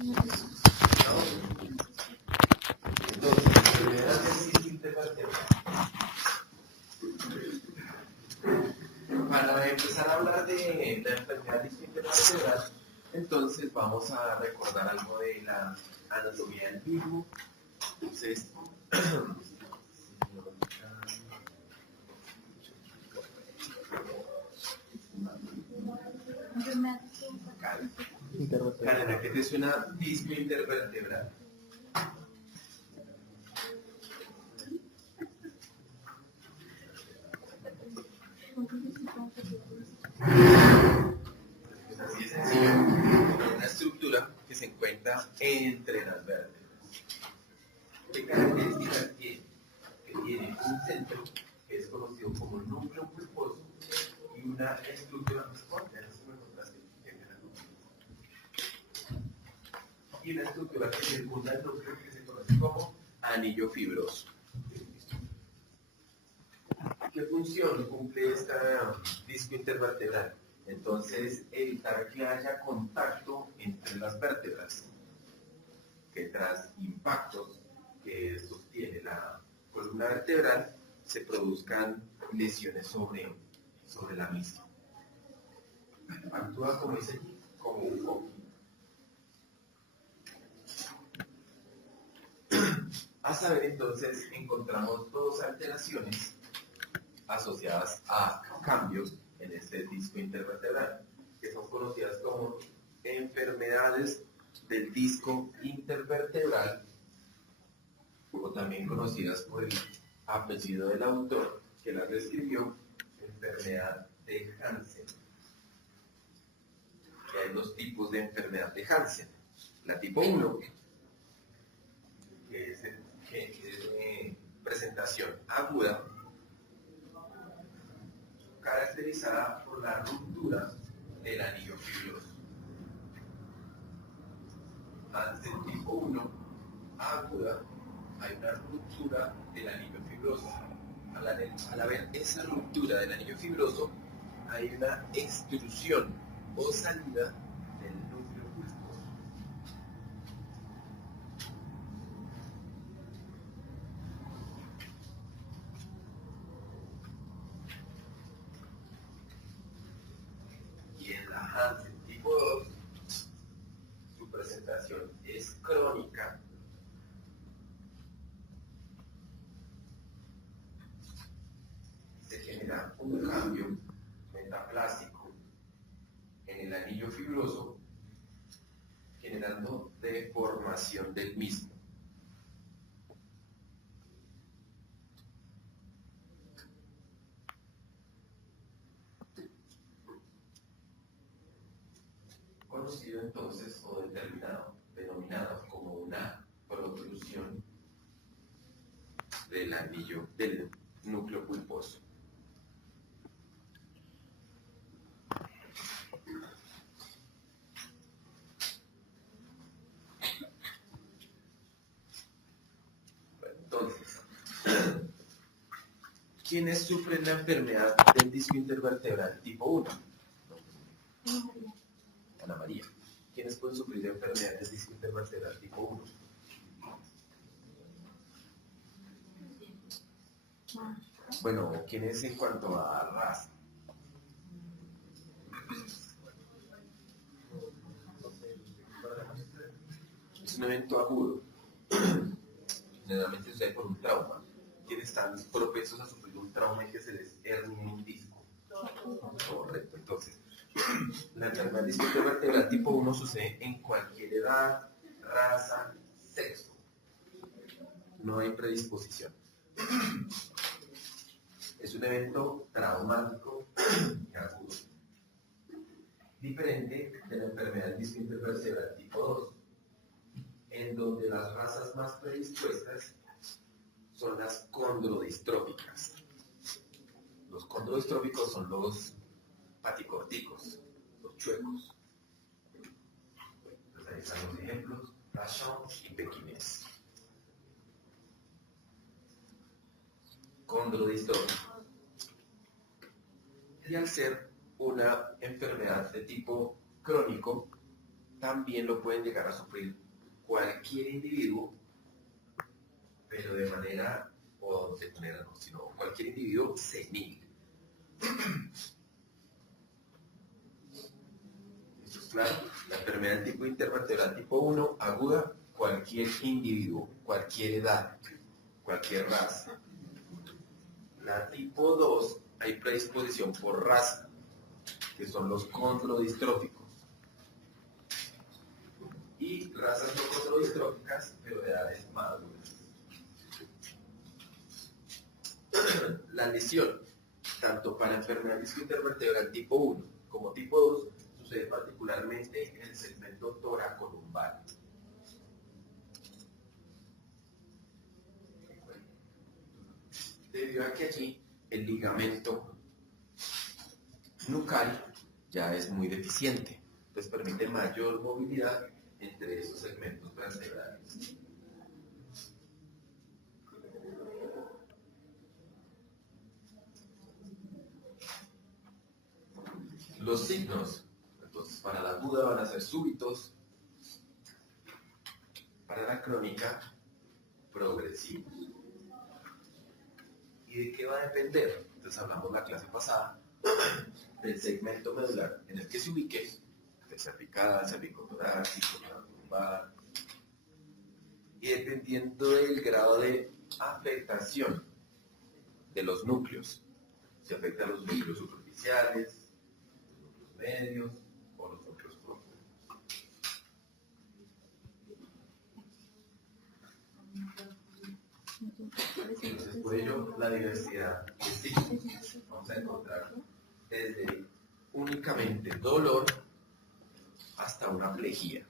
Entonces, enfermedad del disco intervertebral. Para empezar a hablar de la enfermedad del disco intervertebral, entonces vamos a recordar algo de la anatomía del mismo. Entonces, Karen, ¿a qué te suena disco intervertebral? Es así de sencillo. Una estructura que se encuentra entre las vértebras. ¿Qué características tiene? Que tiene un centro que es conocido como núcleo pulposo y una estructura y una estructura que circunda el núcleo que se conoce como anillo fibroso. ¿Qué función cumple este disco intervertebral? Entonces, evitar que haya contacto entre las vértebras, que tras impactos que sostiene la columna vertebral se produzcan lesiones sobre la misma. Actúa como dice aquí, como un coquín. A saber, entonces, encontramos dos alteraciones asociadas a cambios en este disco intervertebral, que son conocidas como enfermedades del disco intervertebral, o también conocidas por el apellido del autor que las describió, enfermedad de Hansen. Que hay dos tipos de enfermedad de Hansen. La tipo 1, que es de presentación aguda, caracterizada por la ruptura del anillo fibroso. Hansen tipo 1, aguda, hay una ruptura del anillo fibroso. Al haber esa ruptura del anillo fibroso, hay una extrusión o salida del núcleo pulposo. Y en la Hansen tipo 2, su presentación es crónica. Se genera un cambio metaplásico en el anillo fibroso, generando deformación del mismo. Conocido entonces o denominado como una protrusión del anillo del núcleo pulposo. Entonces, ¿quiénes sufren la enfermedad del disco intervertebral tipo 1? Ana María. ¿Quiénes pueden sufrir la enfermedad del disco intervertebral tipo 1? Bueno, ¿quiénes en cuanto a raza? Es un evento agudo. Generalmente sucede por un trauma. ¿Quiénes están propensos a sufrir un trauma y que se les hernie un disco? Correcto. Entonces, la enfermedad del disco intervertebral tipo 1 sucede en cualquier edad, raza, sexo. No hay predisposición. Es un evento traumático y agudo. Diferente de la enfermedad del disco intervertebral tipo 2, en donde las razas más predispuestas son las condrodistróficas. Los condrodistróficos son los paticorticos, los chuecos. Entonces ahí están los ejemplos, Dachshund y Pekinés. Condrodistrófico. Y al ser una enfermedad de tipo crónico, también lo pueden llegar a sufrir cualquier individuo, pero de manera, o de manera no, sino cualquier individuo senil. Esto es claro. La enfermedad del tipo intervertebral tipo 1, aguda, cualquier individuo, cualquier edad, cualquier raza. La tipo 2, hay predisposición por raza, que son los condrodistróficos. Y razas no condrodistróficas, pero de edades maduras. La lesión, tanto para enfermedad disco intervertebral tipo 1 como tipo 2, sucede particularmente en el segmento toracolumbar. Debido a que allí el ligamento nucal ya es muy deficiente, pues permite mayor movilidad entre esos segmentos vertebrales. Los signos, entonces, para la aguda van a ser súbitos, para la crónica, progresivos. ¿Y de qué va a depender? Entonces hablamos la clase pasada del segmento medular en el que se ubique, el cervical, cervicotorácico, lumbar, y dependiendo del grado de afectación de los núcleos, se afecta a los núcleos superficiales, los núcleos medios o los núcleos profundos. Entonces, por ello, la diversidad de signos vamos a encontrar desde únicamente dolor hasta una plejía.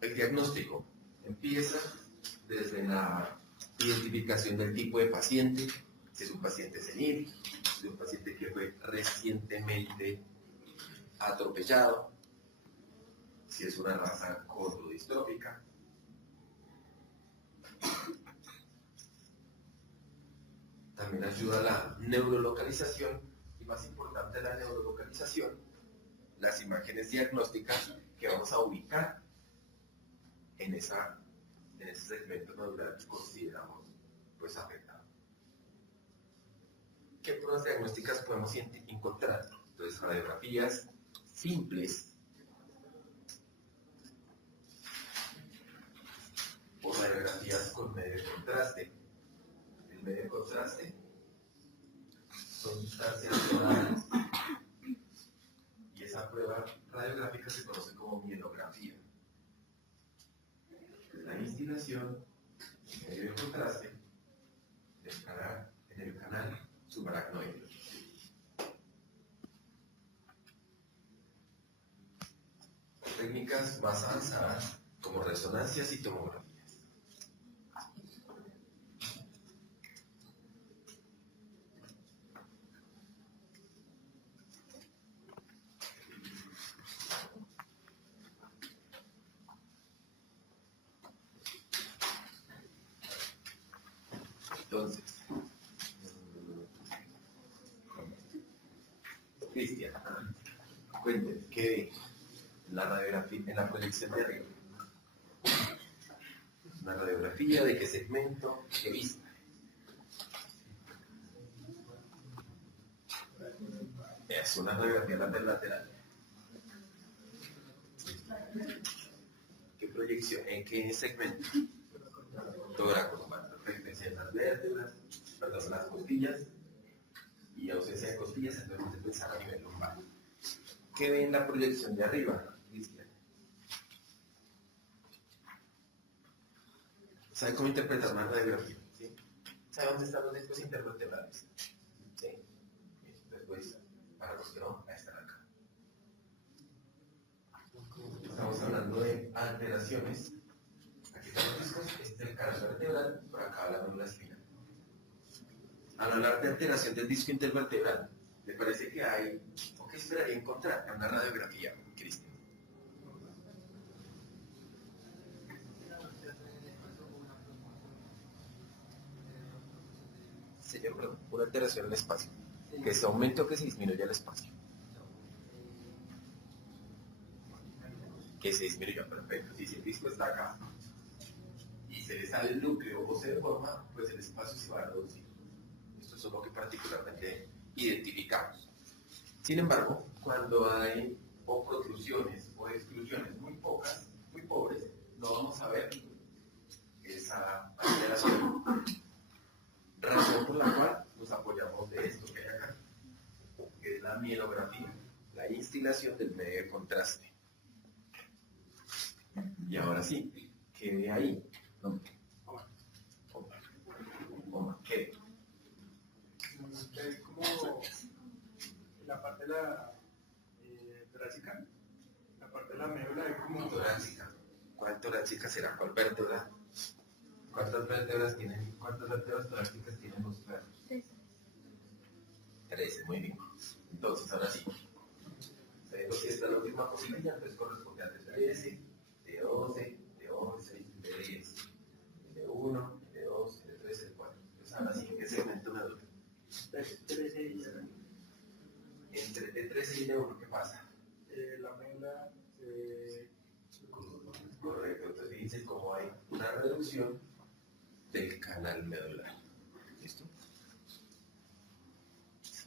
El diagnóstico empieza desde la identificación del tipo de paciente, si es un paciente senil, si es un paciente que fue recientemente atropellado, si es una raza condrodistrófica. También ayuda la neurolocalización y, más importante la neurolocalización, las imágenes diagnósticas que vamos a ubicar en ese segmento neural que consideramos pues afectado. ¿Qué pruebas diagnósticas podemos encontrar? Entonces, radiografías simples o radiografías con medio de contraste. El medio de contraste son sustancias doradas y esa prueba radiográfica se conoce como mielografía. La instilación en medio de contraste en el canal subaracnoide. Técnicas más avanzadas como resonancias y tomografías. Entonces, Cristian, cuénteme, ¿qué ve en la radiografía, en la proyección de arriba? Una radiografía de qué segmento, qué vista. Es una radiografía lateral. ¿Qué proyección? ¿En qué segmento? Toracolumbar. Perfecto. En las vértebras, perdón, las costillas y ausencia de costillas, entonces empezar a nivel lumbar. ¿Qué ve en la proyección de arriba, Cristian? ¿Sabe cómo interpretar una radiografía? ¿Sí? ¿Sabe dónde están los discos intervertebrales? ¿Sí? Después, para los que no, ahí están acá. Estamos hablando de alteraciones. Aquí están los discos, este es el canal vertebral, por acá la médula espinal. Al hablar de alteración del disco intervertebral, ¿le parece que hay, o qué esperaría encontrar en una radiografía, Cristian? se llama, perdón, una alteración en el espacio, que se aumente o que se disminuya el espacio. Que se disminuya, perfecto. Si el disco está acá y se le sale el núcleo o se deforma, pues el espacio se va a reducir. Esto es lo que particularmente identificamos. Sin embargo, cuando hay o protrusiones o exclusiones muy pocas, muy pobres, no vamos a ver esa alteración. Razón por la cual nos apoyamos de esto que hay acá, que es la mielografía, la instilación del medio de contraste. Y ahora sí, ¿qué ve ahí? No. ¿Qué? Como la parte de la torácica, la parte de la médula es como Torácica. ¿Cuál torácica será? ¿Cuál vértebra? ¿Cuántas vértebras tienen? ¿Cuántas vértebras torácicas tienen los perros? 13, muy bien. Entonces, ahora sí. Sabiendo que esta es la última posibilidad, entonces corresponde a D13, D12, D11, D10, D1, D2, D3, D4. Entonces, ahora sí, ¿en qué segmento me duele? Entre D13 y D1, ¿qué pasa? la médula. Correcto, entonces fíjense cómo hay una reducción del canal medular. ¿Listo?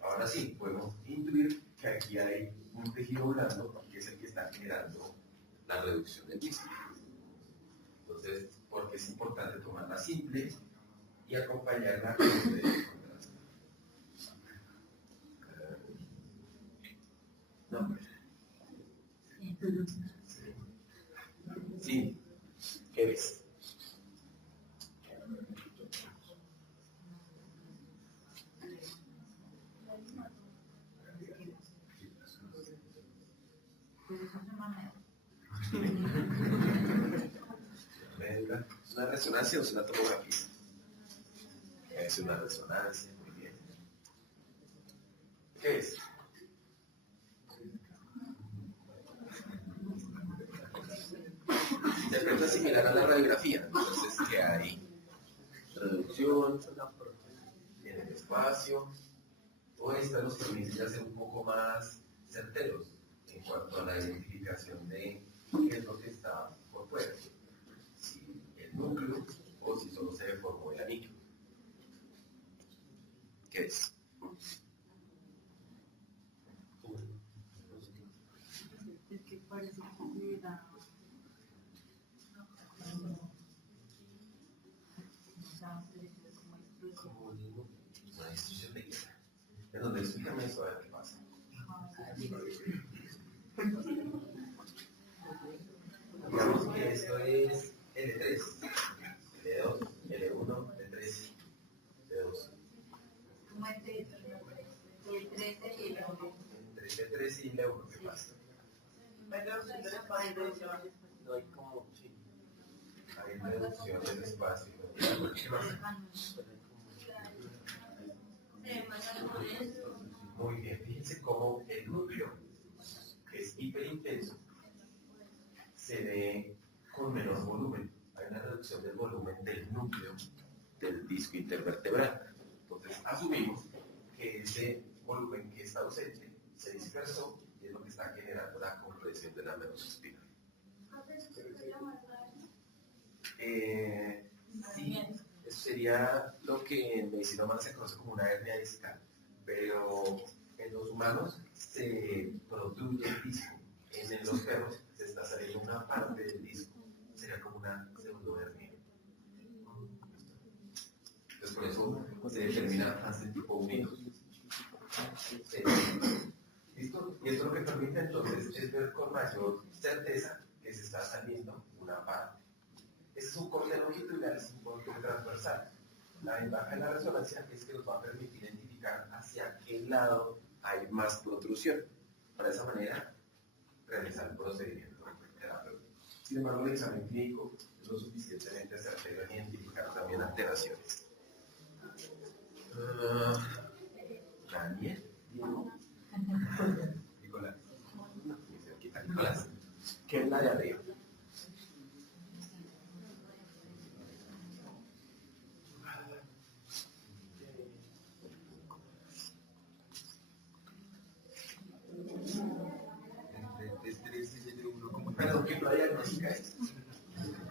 Ahora sí, podemos intuir que aquí hay un tejido blando que es el que está generando la reducción del disco. Entonces, porque es importante tomarla simple y acompañarla con el medio de contraste. Nombre. Sí. ¿Qué ves? ¿Es una resonancia o es una tomografía? Es una resonancia, muy bien. ¿Qué es? De repente es similar a la radiografía, entonces que hay reducción en el espacio, o esta nos permite ya ser un poco más certeros en cuanto a la identificación de qué es lo que está por fuera, si el núcleo o si solo se deformó el anillo. ¿Qué es? Es que parece que le da Como digo, una instrucción de guía. Es donde explícame eso, a ver qué pasa. Digamos que esto es L3, L2, L1, L3, L2. como entre el 13 y el 1. Entre L3 y L1, ¿qué pasa? No hay como, sí, Hay reducción del espacio. ¿Qué pasa? Muy bien, fíjense cómo el núcleo, que es hiperintenso, se ve con menor volumen. Hay una reducción del volumen del núcleo del disco intervertebral. Entonces, asumimos que ese volumen que está ausente se dispersó y es lo que está generando la compresión de la médula espinal. Sí, eso sería lo que en medicina humana se conoce como una hernia discal, pero en los humanos se protruye el disco. En los perros se está saliendo una parte del disco, sería como una pseudohernia. Entonces por eso se determina fase tipo 1 y 2. ¿Listo? Y esto lo que permite entonces es ver con mayor certeza que se está saliendo una parte. Este es un corte longitudinal, es un corte transversal. La ventaja de la resonancia es que nos va a permitir identificar hacia qué lado hay más protrusión. Para esa manera, realizar el procedimiento terapéutico. Sin embargo, el examen clínico es lo suficientemente certero en identificar también alteraciones. Daniel, Nicolás. Nicolás, ¿qué es la de arriba?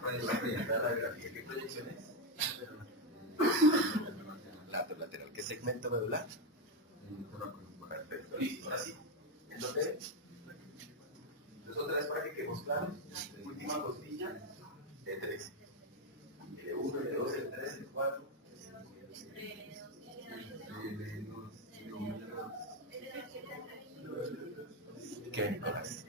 La radiografía, ¿qué proyección es? Lateral. ¿Qué segmento medular? Perfecto, listo, así. Entonces, otra vez para que quedemos claros, última costilla, L3. L1, L2, L3, L4. ¿Qué, Nicolás?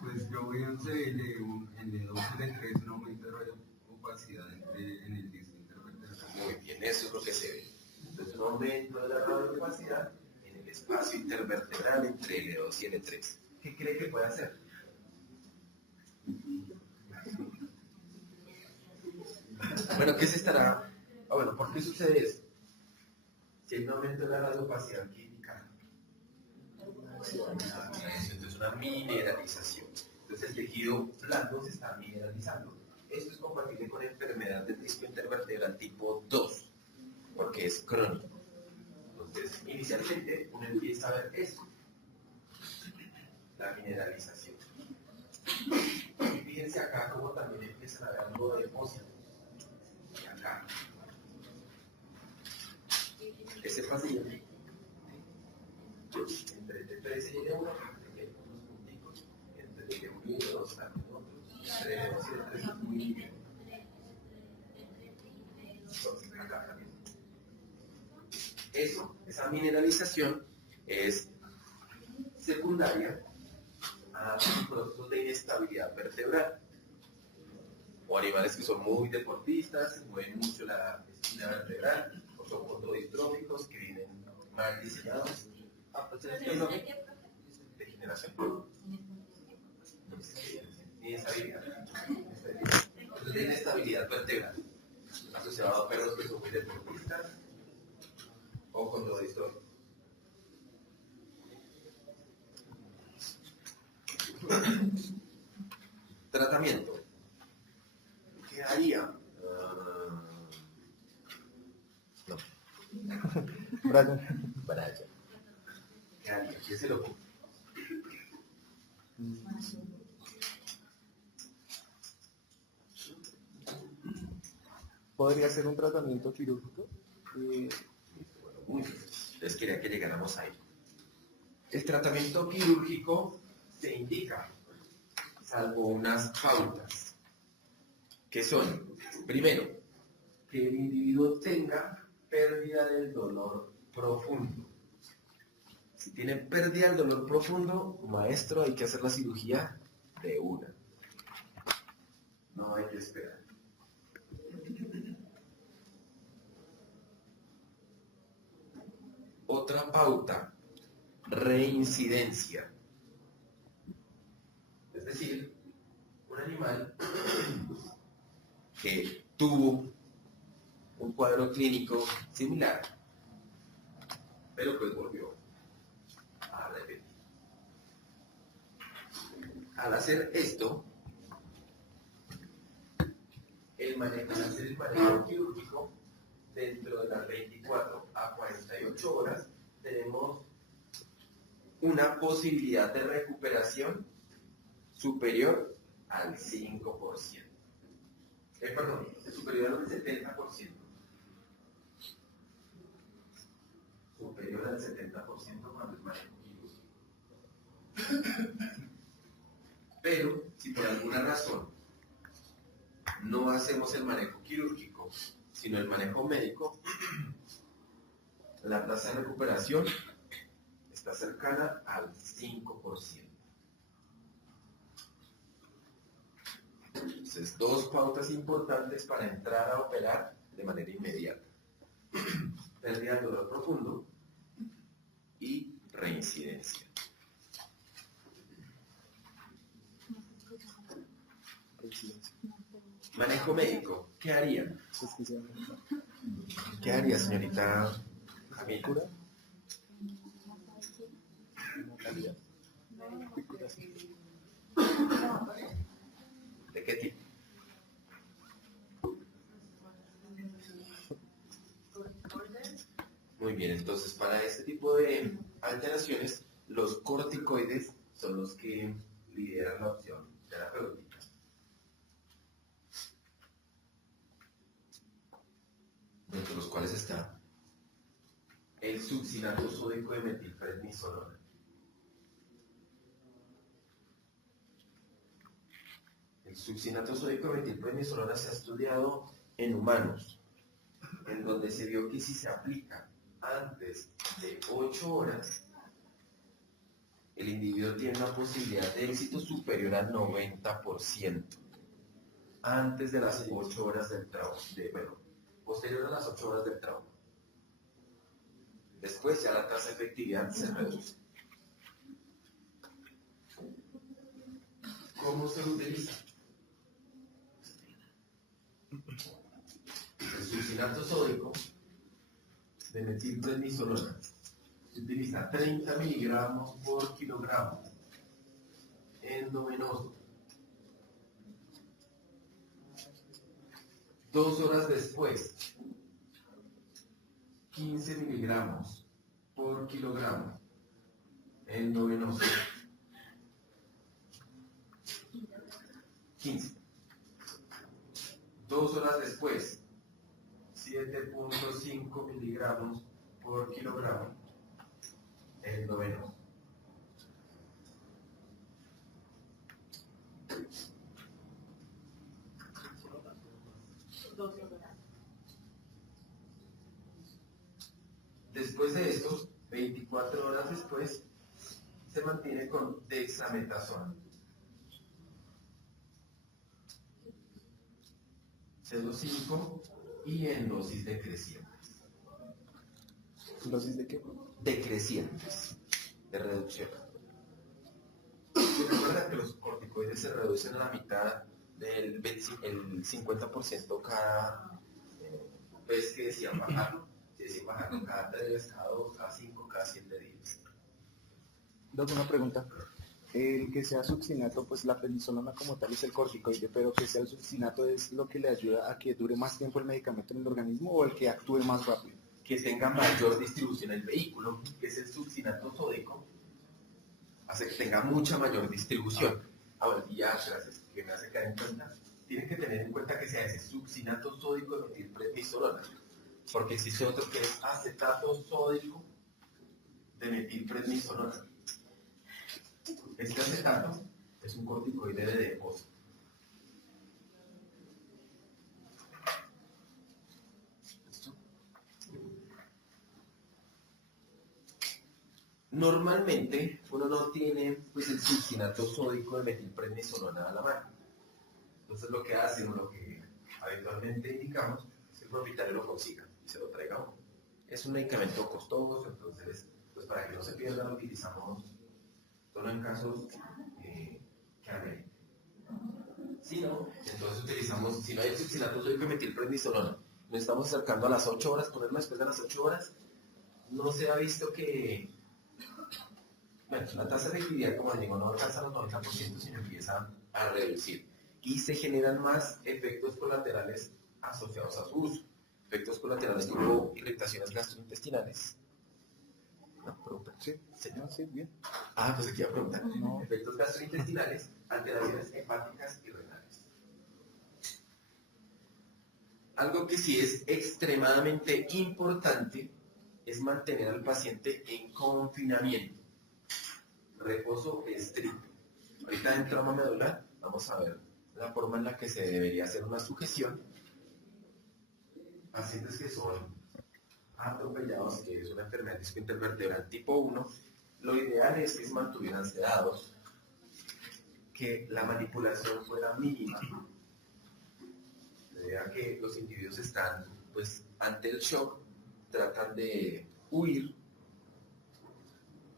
Pues yo veo en L2 y L3 un aumento de opacidad en el disco intervertebral. Muy bien, eso es lo que se ve. Entonces, un aumento de la radiocapacidad en el espacio intervertebral entre L2 y L3. ¿Qué cree que puede hacer? Bueno, ¿qué se estará? Bueno, ¿por qué sucede eso? Si hay un aumento de la radiocapacidad, ¿qué indica? Entonces, una mineralización. Entonces, el tejido blando se está mineralizando. Esto es compatible con enfermedad del disco intervertebral tipo 2, porque es crónico. Entonces, inicialmente uno empieza a ver esto, la mineralización. Y fíjense acá como también empiezan a ver algo de depósito. Acá. Ese pasillo. Entre T3 y L1, unos punticos. Entre L1 y L2 también otros. Entre L2 y L3 muy bien. Entonces, acá también. Eso, esa mineralización es secundaria a procesos de inestabilidad vertebral. O animales que son muy deportistas, mueven mucho la espina vertebral, o son condrodistróficos que vienen mal diseñados. Degeneración. Inestabilidad. Entonces, de inestabilidad vertebral. Asociado a perros que son muy deportistas o condrodistróficos. Tratamiento. ¿Qué haría? No. Brian. ¿Qué haría? ¿Qué se lo ocurre? ¿Podría ser un tratamiento quirúrgico? Uy, les quería que llegáramos ahí. El tratamiento quirúrgico se indica, salvo unas pautas, que son, primero, que el individuo tenga pérdida del dolor profundo. Si tiene pérdida del dolor profundo, maestro, hay que hacer la cirugía de una. No hay que esperar. Otra pauta, reincidencia. Es decir, un animal que tuvo un cuadro clínico similar, pero pues volvió a repetir. Al hacer esto, al hacer el manejo quirúrgico, dentro de las 24 a 48 horas, tenemos una posibilidad de recuperación superior al 5%. Perdón, superior al 70%. Superior al 70% cuando es manejo quirúrgico. Pero, si por alguna razón no hacemos el manejo quirúrgico, sino el manejo médico, la tasa de recuperación está cercana al 5%. Entonces, dos pautas importantes para entrar a operar de manera inmediata. Pérdida de dolor profundo y reincidencia. Manejo médico, ¿qué haría? ¿Qué haría, señorita Camila? ¿Cura? ¿De qué tipo? Muy bien, entonces para este tipo de alteraciones, los corticoides son los que lideran la opción terapéutica. Dentro de los cuales está el succinato sódico de metilprednisolona. El succinato sódico de metilprednisolona se ha estudiado en humanos, en donde se vio que si se aplica antes de 8 horas, el individuo tiene una posibilidad de éxito superior al 90%. Antes de las 8 horas del trauma, posterior a las 8 horas del trauma. Después ya la tasa de efectividad se reduce. ¿Cómo se utiliza? El succinato sódico de metilprednisolona se utiliza 30 miligramos por kilogramo endovenoso. 2 horas después, 15 miligramos por kilogramo endovenoso. 15. 2 horas después, 7.5 miligramos por kilogramo endovenoso. Después de esto, 24 horas después, se mantiene con dexametasona. 0,5 y en dosis decrecientes. ¿Dosis de qué? Decrecientes, de reducción. Recuerda que los corticoides se reducen a la mitad del 50% cada vez que decían bajarlo. Si decían bajarlo cada 3, cada 2, cada 5, cada 7 días. Doc, una pregunta. El que sea succinato, pues la prednisolona como tal es el corticoide, pero que sea el succinato es lo que le ayuda a que dure más tiempo el medicamento en el organismo o el que actúe más rápido. Que tenga mayor distribución en el vehículo, que es el succinato sódico, hace que tenga mucha mayor distribución. Ahora, y ya, gracias, que me hace caer en cuenta, tienen que tener en cuenta que sea ese succinato sódico de metilprednisolona, porque existe otro que es acetato sódico de metilprednisolona. Este acetato es un corticoide de depósito. Normalmente uno no tiene pues, el succinato sódico de metilprednisolona a la mano. Entonces lo que hace o lo que habitualmente indicamos es que el propietario lo consiga y se lo traiga a uno. Es un medicamento costoso, entonces pues para que no se pierda lo utilizamos solo en casos que ameriten. Si no, entonces utilizamos, si no hay el succinato sódico de metilprednisolona, nos estamos acercando a las 8 horas, ponerlo después de las 8 horas, no se ha visto que la tasa de efectividad, como les digo, no alcanza los 90%, sino empieza a reducir. Y se generan más efectos colaterales asociados a su uso. Efectos colaterales como irritaciones gastrointestinales. ¿No? Pregunta. Sí, Señor. sí, bien. Pues aquí iba a preguntar. No. Efectos gastrointestinales, alteraciones hepáticas y renales. Algo que sí es extremadamente importante es mantener al paciente en confinamiento. Reposo estricto. Ahorita en trauma medular vamos a ver la forma en la que se debería hacer una sujeción. Pacientes que son atropellados, que es una enfermedad discointervertebral tipo 1, lo ideal es que se mantuvieran sedados, que la manipulación fuera mínima. La idea que los individuos están, pues, ante el shock, tratan de huir,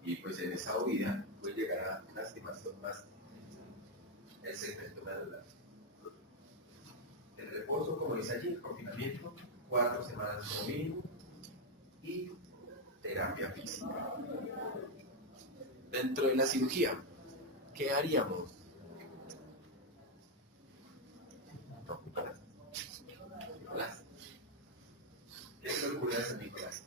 y pues en esa huida puede llegar a lastimarse más el segmento medular. El reposo, como dice allí, el confinamiento, 4 semanas como mínimo, y terapia física. Dentro de la cirugía, ¿qué haríamos? No, Nicolás. ¿Qué calculas, Nicolás?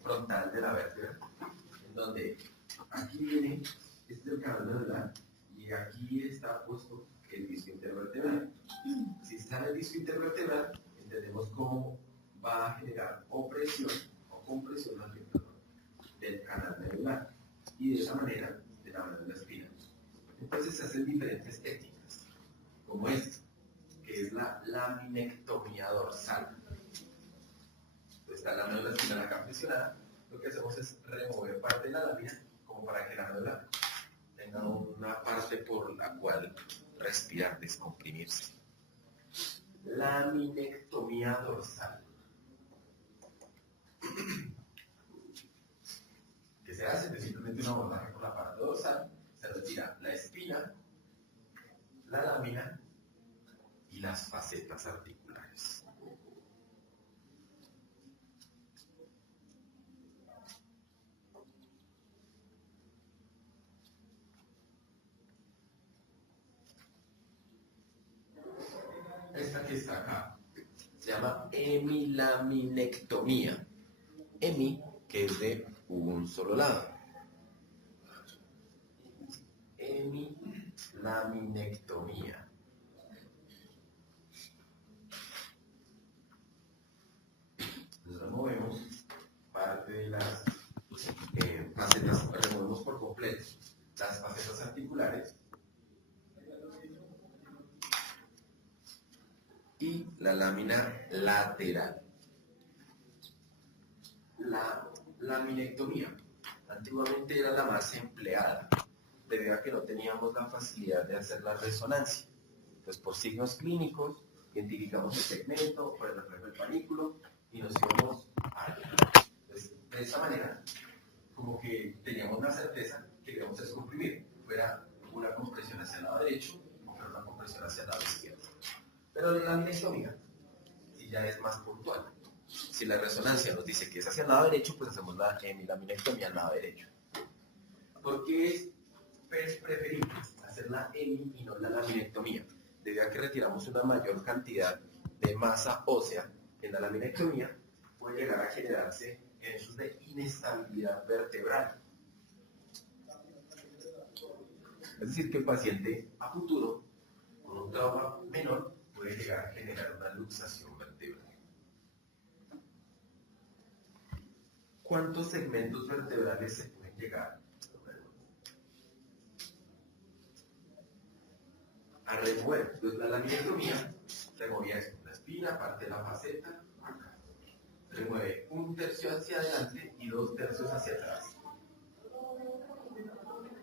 frontal de la vértebra, en donde aquí viene, este es el canal medular, y aquí está puesto el disco intervertebral. Si está el disco intervertebral, entendemos cómo va a generar opresión o compresión más bien, perdón, del canal medular, y de esa manera, de la médula espinal. Entonces se hacen diferentes técnicas, como esta, que es la laminectomía dorsal. Está la médula espinal acá presionada. Lo que hacemos es remover parte de la lámina como para que la médula tenga una parte por la cual respirar, descomprimirse. Laminectomía dorsal. ¿Qué se hace? Es simplemente un abordaje por la parte dorsal. Se retira la espina, la lámina y las facetas articulares. Esta que está acá se llama hemilaminectomía. Hemi, que es de un solo lado. Hemilaminectomía. Entonces removemos parte de las facetas, removemos por completo las facetas articulares y la lámina lateral. La laminectomía antiguamente era la más empleada, debido a que no teníamos la facilidad de hacer la resonancia. Entonces, por signos clínicos, identificamos el segmento, por el reflejo del panículo, y nos íbamos a... Entonces, de esa manera, como que teníamos una certeza que queríamos descomprimir, fuera una compresión hacia el lado derecho o fuera una compresión hacia el lado izquierdo. Pero la laminectomía sí ya es más puntual. Si la resonancia nos dice que es hacia el lado derecho, pues hacemos la hemilaminectomía al lado derecho. ¿Por qué es preferible hacer la hemi y no la laminectomía? Debido a que retiramos una mayor cantidad de masa ósea en la laminectomía, puede llegar a generarse eventos de inestabilidad vertebral. Es decir, que el paciente a futuro, con un trauma menor, puede llegar a generar una luxación vertebral. ¿Cuántos segmentos vertebrales se pueden llegar a remover? Entonces, la laminectomía removía esto, la espina, parte de la faceta, acá. Remueve 1/3 hacia adelante y 2/3 hacia atrás.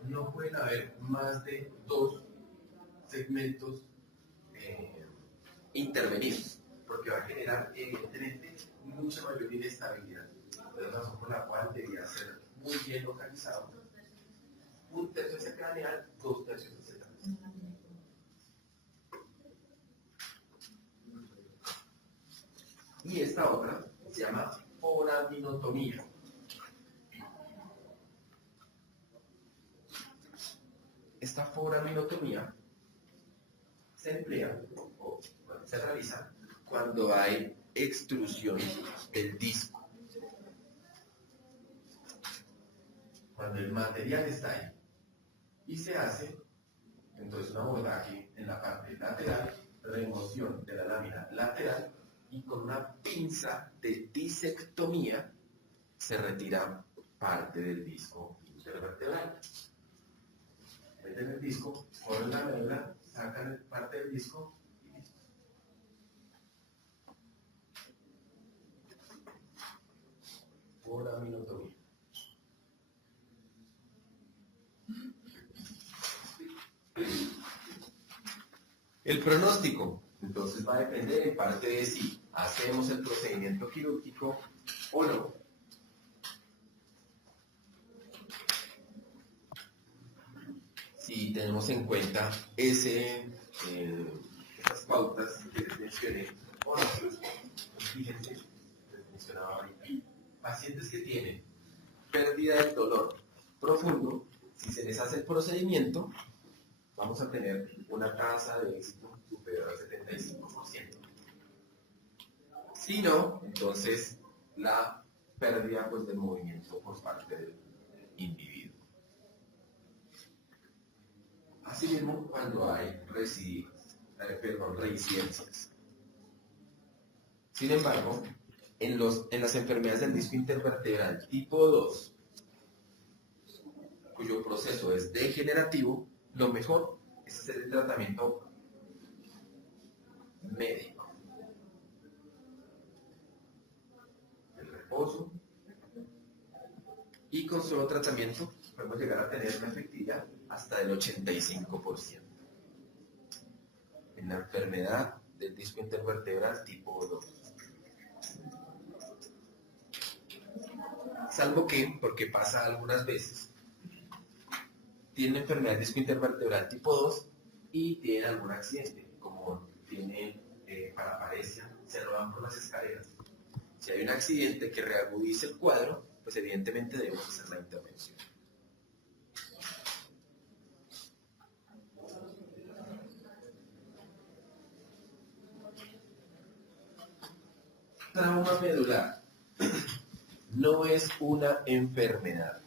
No pueden haber más de 2 segmentos intervenidos, porque va a generar evidentemente mucha mayor inestabilidad. Es la razón por la cual debía ser muy bien localizado. 1/3 hacia craneal, 2/3 hacia atrás. Y esta otra se llama foraminotomía. Esta foraminotomía se emplea o se realiza cuando hay extrusión del disco. Cuando el material está ahí. Y se hace entonces un abordaje en la parte lateral, remoción de la lámina lateral, y con una pinza de disectomía se retira parte del disco intervertebral. Meten el disco, corren la médula, sacan parte del disco y listo. Foraminotomía. El pronóstico, entonces, va a depender en parte de si hacemos el procedimiento quirúrgico o no. Si tenemos en cuenta esas pautas que les mencioné, o no, fíjense, les mencionaba ahorita. Pacientes que tienen pérdida del dolor profundo, si se les hace el procedimiento, vamos a tener una tasa de éxito superior al 75%. Si no, entonces la pérdida pues, del movimiento por parte del individuo. Asimismo, cuando hay reincidencias. Sin embargo, en las enfermedades del disco intervertebral tipo 2, cuyo proceso es degenerativo, lo mejor es hacer el tratamiento médico. El reposo. Y con solo tratamiento podemos llegar a tener una efectividad hasta del 85%. En la enfermedad del disco intervertebral tipo 2. Salvo que, porque pasa algunas veces, tienen enfermedad del disco intervertebral tipo 2 y tienen algún accidente, como tienen paraparesia, se roban por las escaleras. Si hay un accidente que reagudice el cuadro, pues evidentemente debemos hacer la intervención. Trauma medular no es una enfermedad.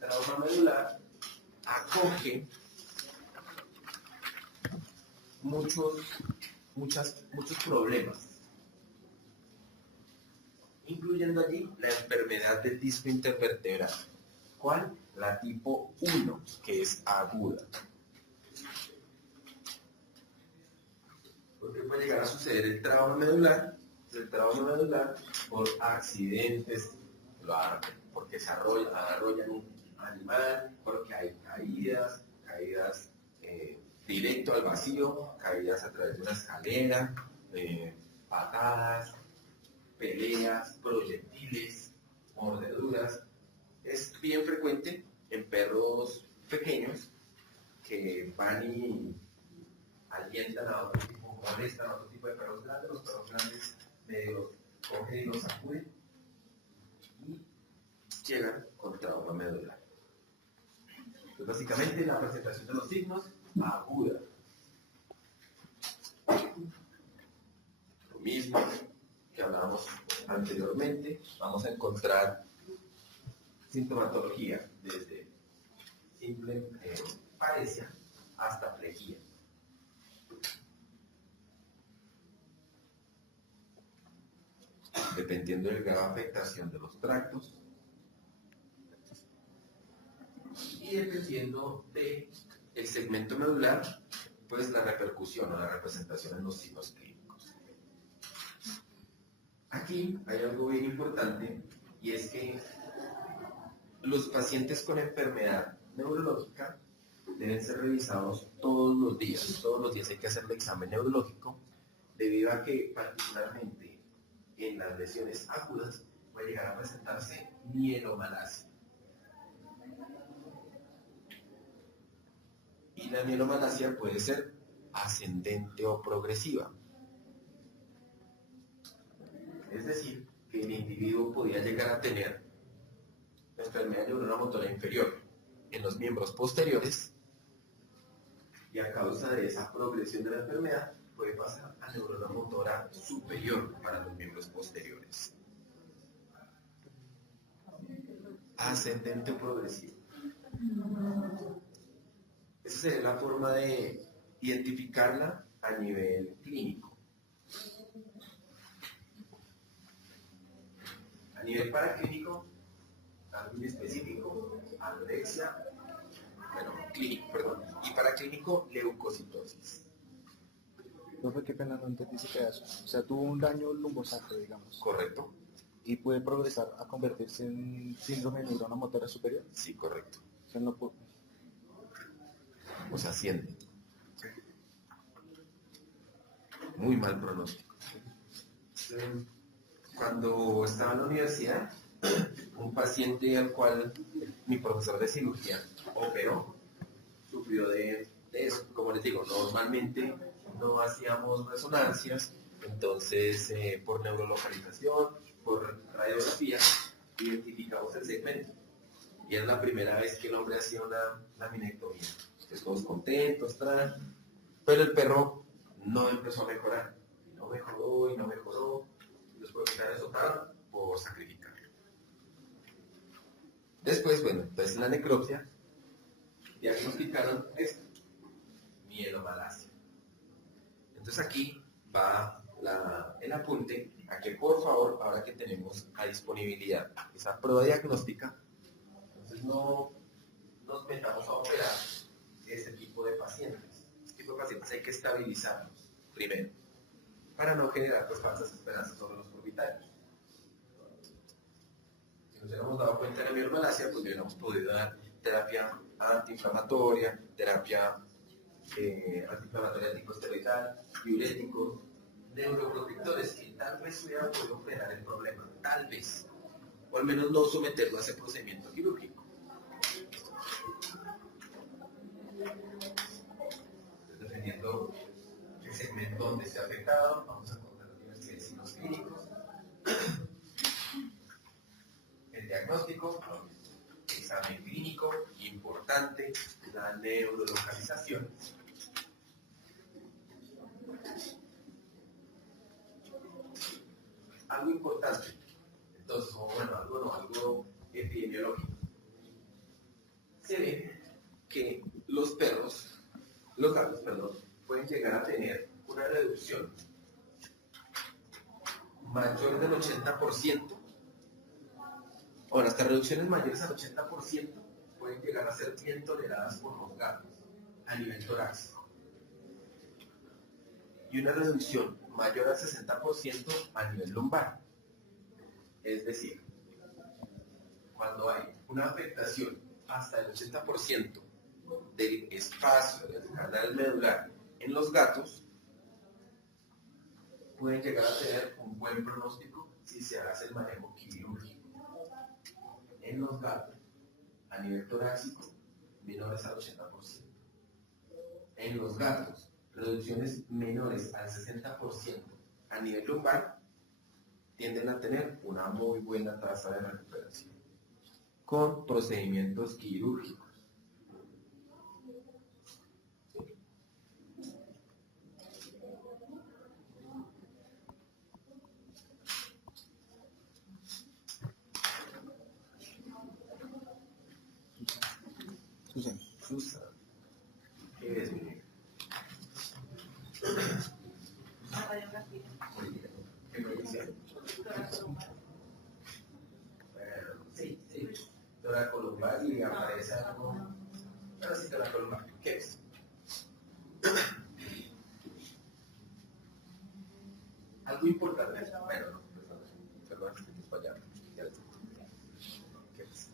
Trauma medular acoge muchos problemas, incluyendo allí la enfermedad del disco intervertebral. ¿Cuál? La tipo 1, que es aguda. ¿Por qué puede llegar a suceder el trauma medular? El trauma medular por accidentes, porque se arrollan un animal, porque hay caídas directo al vacío, caídas a través de una escalera, patadas, peleas, proyectiles, mordeduras. Es bien frecuente en perros pequeños que van y alientan a otro tipo, molestan a otro tipo de perros grandes. Los perros grandes medio cogen y los sacuden y llegan con trauma medular. Entonces, básicamente, la presentación de los signos aguda. Lo mismo que hablábamos anteriormente, vamos a encontrar sintomatología desde simple paresia hasta plejía. Dependiendo del grado de afectación de los tractos y dependiendo del segmento medular, pues la repercusión o la representación en los signos clínicos. Aquí hay algo bien importante y es que los pacientes con enfermedad neurológica deben ser revisados todos los días. Todos los días hay que hacer el examen neurológico debido a que particularmente en las lesiones agudas puede llegar a presentarse mielomalacia. Y la mielomalacia puede ser ascendente o progresiva. Es decir, que el individuo podía llegar a tener enfermedad neuromotora inferior en los miembros posteriores y a causa de esa progresión de la enfermedad puede pasar a neurona motora superior para los miembros posteriores. Ascendente o progresivo. Esa sería la forma de identificarla a nivel clínico. A nivel paraclínico, algo muy específico, anorexia, y paraclínico, leucocitosis. Profe, qué pena, no entendí ese pedazo. O sea, tuvo un daño lumbosacro, digamos. ¿Correcto? ¿Y puede progresar a convertirse en síndrome de neurona motora superior? Sí, correcto. O sea, no puede... O sea, asciende. Muy mal pronóstico. Cuando estaba en la universidad, un paciente al cual mi profesor de cirugía operó, sufrió de eso. Como les digo, normalmente no hacíamos resonancias, entonces por neurolocalización, por radiografía, identificamos el segmento. Y es la primera vez que el hombre hacía una laminectomía. Entonces todos contentos, pero el perro no empezó a mejorar. No mejoró y no mejoró. Los Los propietarios optaron por sacrificarlo. Después, bueno, entonces en la necropsia diagnosticaron esto, mielomalacia. Entonces aquí va el apunte a que por favor, ahora que tenemos a disponibilidad esa prueba diagnóstica, entonces no nos metamos a operar este tipo de pacientes. Este tipo de pacientes hay que estabilizarlos primero, para no generar pues, falsas esperanzas sobre los propietarios. Si nos hubiéramos dado cuenta de la mielomalacia, pues hubiéramos podido dar terapia antiinflamatoria, terapia antiinflamatoria anticosteroidal, diuréticos, neuroprotectores que tal vez hubieran podido frenar el problema, tal vez, o al menos no someterlo a ese procedimiento quirúrgico. Dependiendo del segmento donde esté afectado, vamos a encontrar los signos clínicos, el diagnóstico, examen clínico, importante, la neurolocalización. Algo importante, entonces, o bueno, algo epidemiológico. Se ve que los gatos, pueden llegar a tener una reducción mayor del 80%, o hasta reducciones mayores al 80% pueden llegar a ser bien toleradas por los gatos a nivel torácico. Y una reducción mayor al 60% a nivel lumbar. Es decir, cuando hay una afectación hasta el 80% del espacio del canal medular en los gatos, pueden llegar a tener un buen pronóstico si se hace el manejo quirúrgico. En los gatos, a nivel torácico, menores al 80%. En los gatos, reducciones menores al 60% a nivel lumbar tienden a tener una muy buena tasa de recuperación con procedimientos quirúrgicos. Susan. ¿Qué es, mi niña? La radiografía. Muy bien. ¿Qué me dice? Sí. Toracolumbar y aparece algo. Ahora sí, toracolumbar. ¿Qué es? Algo importante. Bueno, no, perdón, que te fallaba. Ya le tengo. ¿Qué es?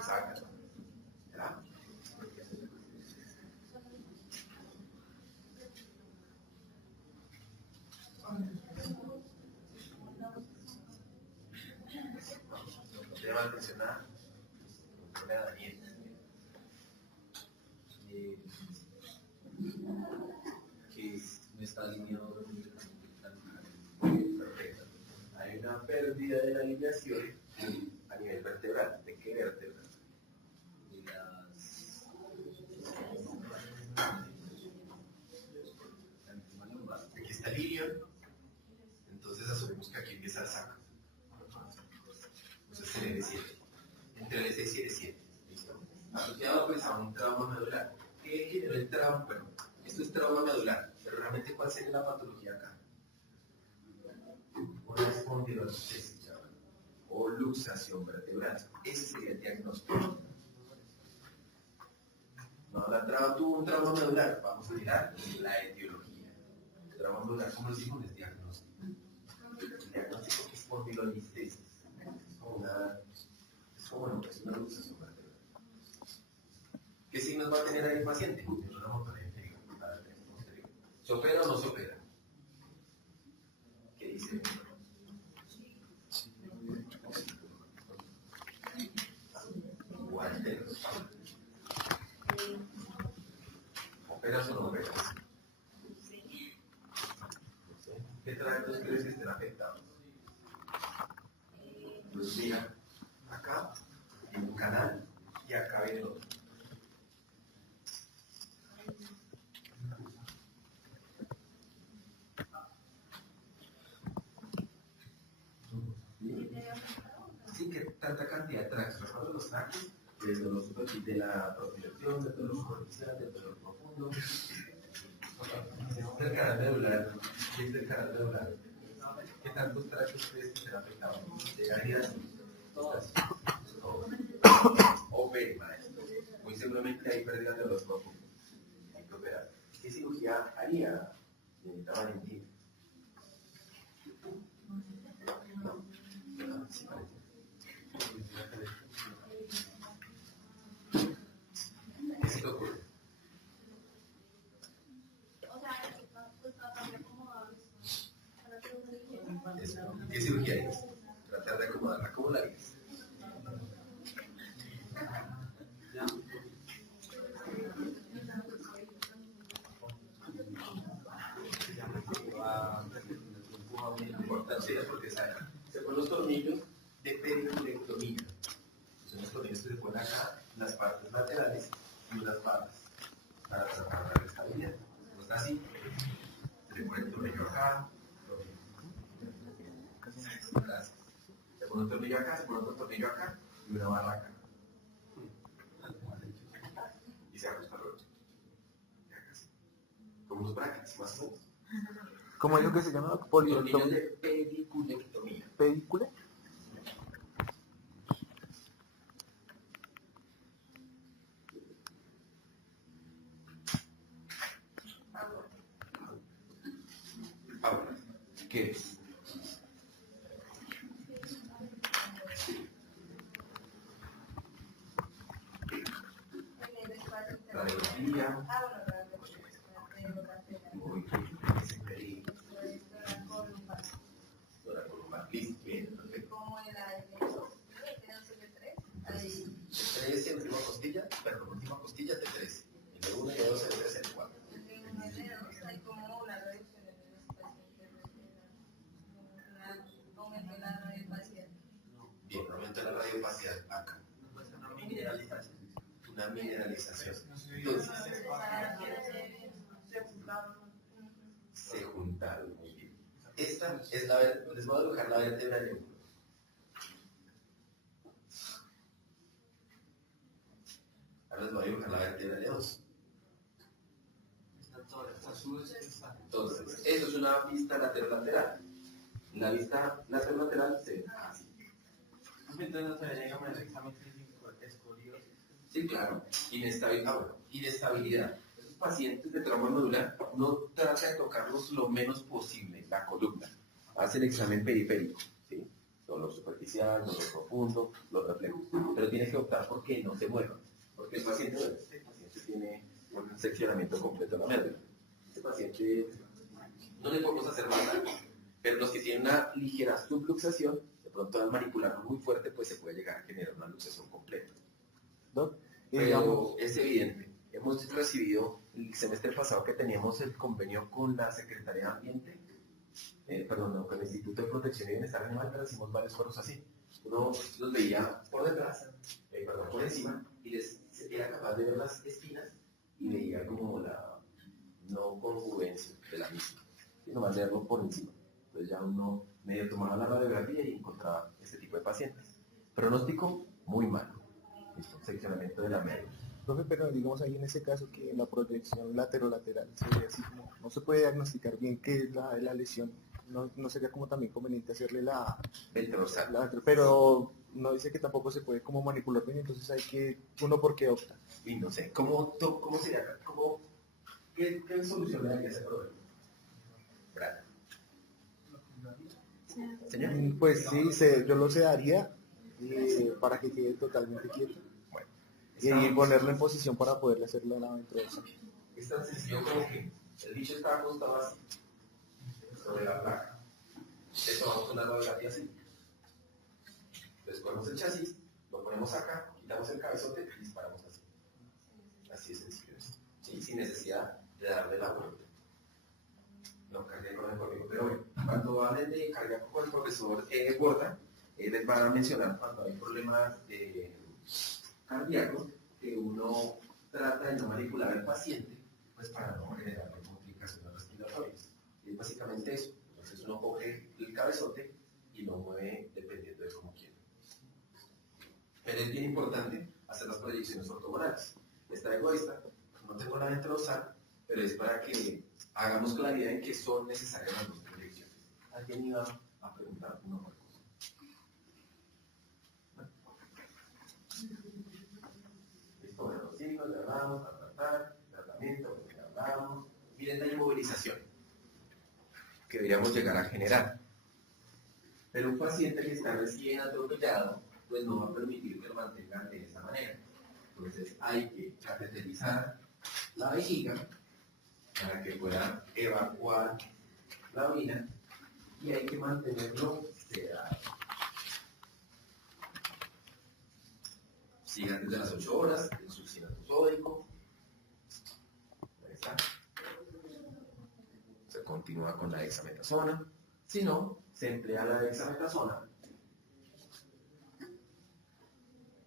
Sácalo. ¿Verdad? Le va a mencionar a Daniel. Que no está alineado. Perfecto. Hay una pérdida de la alineación a nivel vertebral. ¿De qué vértebra? Aquí está el ilio. Entonces asumimos que aquí empieza el sacro. Entonces el L7. Entre el L6 y el L7. ¿Listo? Asociado pues a un trauma medular. ¿Qué generó el trauma? Bueno, esto es trauma medular. Pero realmente, ¿cuál sería la patología acá? Una espondilosis o luxación vertebral. Ese sería el diagnóstico. No, la trama tuvo un trauma medular. Vamos a mirar la etiología. El trauma medular, como decimos, es diagnóstico. El diagnóstico es espondilolistesis. Es una luxación vertebral. ¿Qué signos va a tener ahí el paciente? Una motonía inferior. ¿Se opera o no se opera? ¿Qué dice? Walter. ¿Operas o no operas? ¿Qué tractos crees que estén afectados? Pues mira, acá, en un canal, y acabe en el otro. Sí, que tanta cantidad de tractos. ¿Recuerdan los tractos? Desde los superficies de la propriocepción, desde los superficial, desde los profundos. Desde el canal medular, desde el canal medular. ¿Qué tantos tractos crees que serán afectados? ¿Llegarías todas? O ver, maestro. Muy seguramente hay pérdidas de los profundos. Hay que operar. ¿Qué cirugía haría? Señorita Valentín. Sí, parece. ¿Qué se te ocurre? Eso. ¿Qué cirugía harías? Tratar de acomodarla. ¿Cómo la harías? Importancia porque se ponen los tornillos de periculectomía. Son los tornillos que se ponen acá, en las partes laterales y unas partes para tratar la estabilidad. No está así. Se le pone el tornillo acá. Gracias. Se pone un tornillo acá, se pone otro tornillo acá y una barra acá. Y se ajusta el otro. Como unos brackets, más o menos. ¿Cómo es lo que se llama? Tornillos de periculectomía. ¿Pedícula? Ahora, ¿qué es? Radiografía. Muy bien. Dora columbar. Listo, bien, perfecto. T3 en última costilla, perdón, última costilla T3. En el 1 y el 2, el 3 y el 4. Bien, un aumento de la radio facial acá. Una mineralización. Entonces, se juntaron muy bien. Esta es les voy a dibujar la vértebra de uno. Ahora les voy a dibujar la vértebra de dos. Entonces, eso es una vista lateral-lateral. La vista lateral-lateral se ve así. Entonces no se llega a el examen clínico escoliosis. Sí, claro. Inestabilidad. Esos pacientes de trauma medular no trata de tocarlos lo menos posible, la columna. Hace el examen periférico, ¿sí? Todo lo superficial, todo lo profundo, los reflejos. Pero tiene que optar por que no se mueva. Porque el paciente tiene un seccionamiento completo de la médula. Este paciente no le podemos hacer más nada. Pero los que tienen una ligera subluxación, de pronto al manipularlo muy fuerte, pues se puede llegar a generar una luxación completa. Doc, Pero es evidente. Hemos recibido el semestre pasado que teníamos el convenio con la Secretaría de Ambiente, con el Instituto de Protección y Bienestar Animal, pero hicimos varios foros así. Uno los veía por detrás, por encima, y era capaz de ver las espinas y veía como la no congruencia de la misma, sino más verlo por encima. Entonces ya uno medio tomaba la radiografía y encontraba este tipo de pacientes. Pronóstico muy malo. ¿Listo? Seccionamiento de la médula. Profe, pero digamos ahí en ese caso que la proyección lateral se ve así como, no se puede diagnosticar bien qué es la lesión, no sería como también conveniente hacerle pero no dice que tampoco se puede como manipular bien, entonces hay que, uno por qué opta. Y no sé, ¿cómo sería? ¿Qué solución le daría a ese problema? Brad. ¿Señor? Pues sí, yo lo sedaría para que quede totalmente quieto. Y ponerlo en posición para poderle hacer la introducción. Es tan sencillo como que el bicho está acostado así, sobre la placa. Esto vamos a una radiografía así. Entonces cogemos el chasis, lo ponemos acá, quitamos el cabezote y disparamos así. Así es sencillo. ¿Sí? Sin necesidad de darle la vuelta. No cardíaco con el código. Pero bueno, cuando hablen de cardíaco con el profesor Borda, les van a mencionar cuando hay problemas cardíaco que uno trata de no manipular al paciente, pues para no generarle complicaciones respiratorias. Y es básicamente eso. Entonces uno coge el cabezote y lo mueve dependiendo de cómo quiera. Pero es bien importante hacer las proyecciones ortogonales. Esta egoísta, no tengo nada dentro de usar, pero es para que hagamos claridad en que son necesarias las dos proyecciones. ¿Alguien iba a preguntar una cosa? Listo, bueno, los signos, le hablamos, tratamiento, le hablamos. Miren la inmovilización que deberíamos llegar a generar. Pero un paciente que está recién atropellado, pues no va a permitir que lo mantengan de esa manera. Entonces hay que cateterizar la vejiga para que pueda evacuar la orina y hay que mantenerlo sedado. Sigue antes de las 8 horas, el succinato sódico. Ahí está. Se continúa con la dexametasona. Si no, se emplea la dexametasona.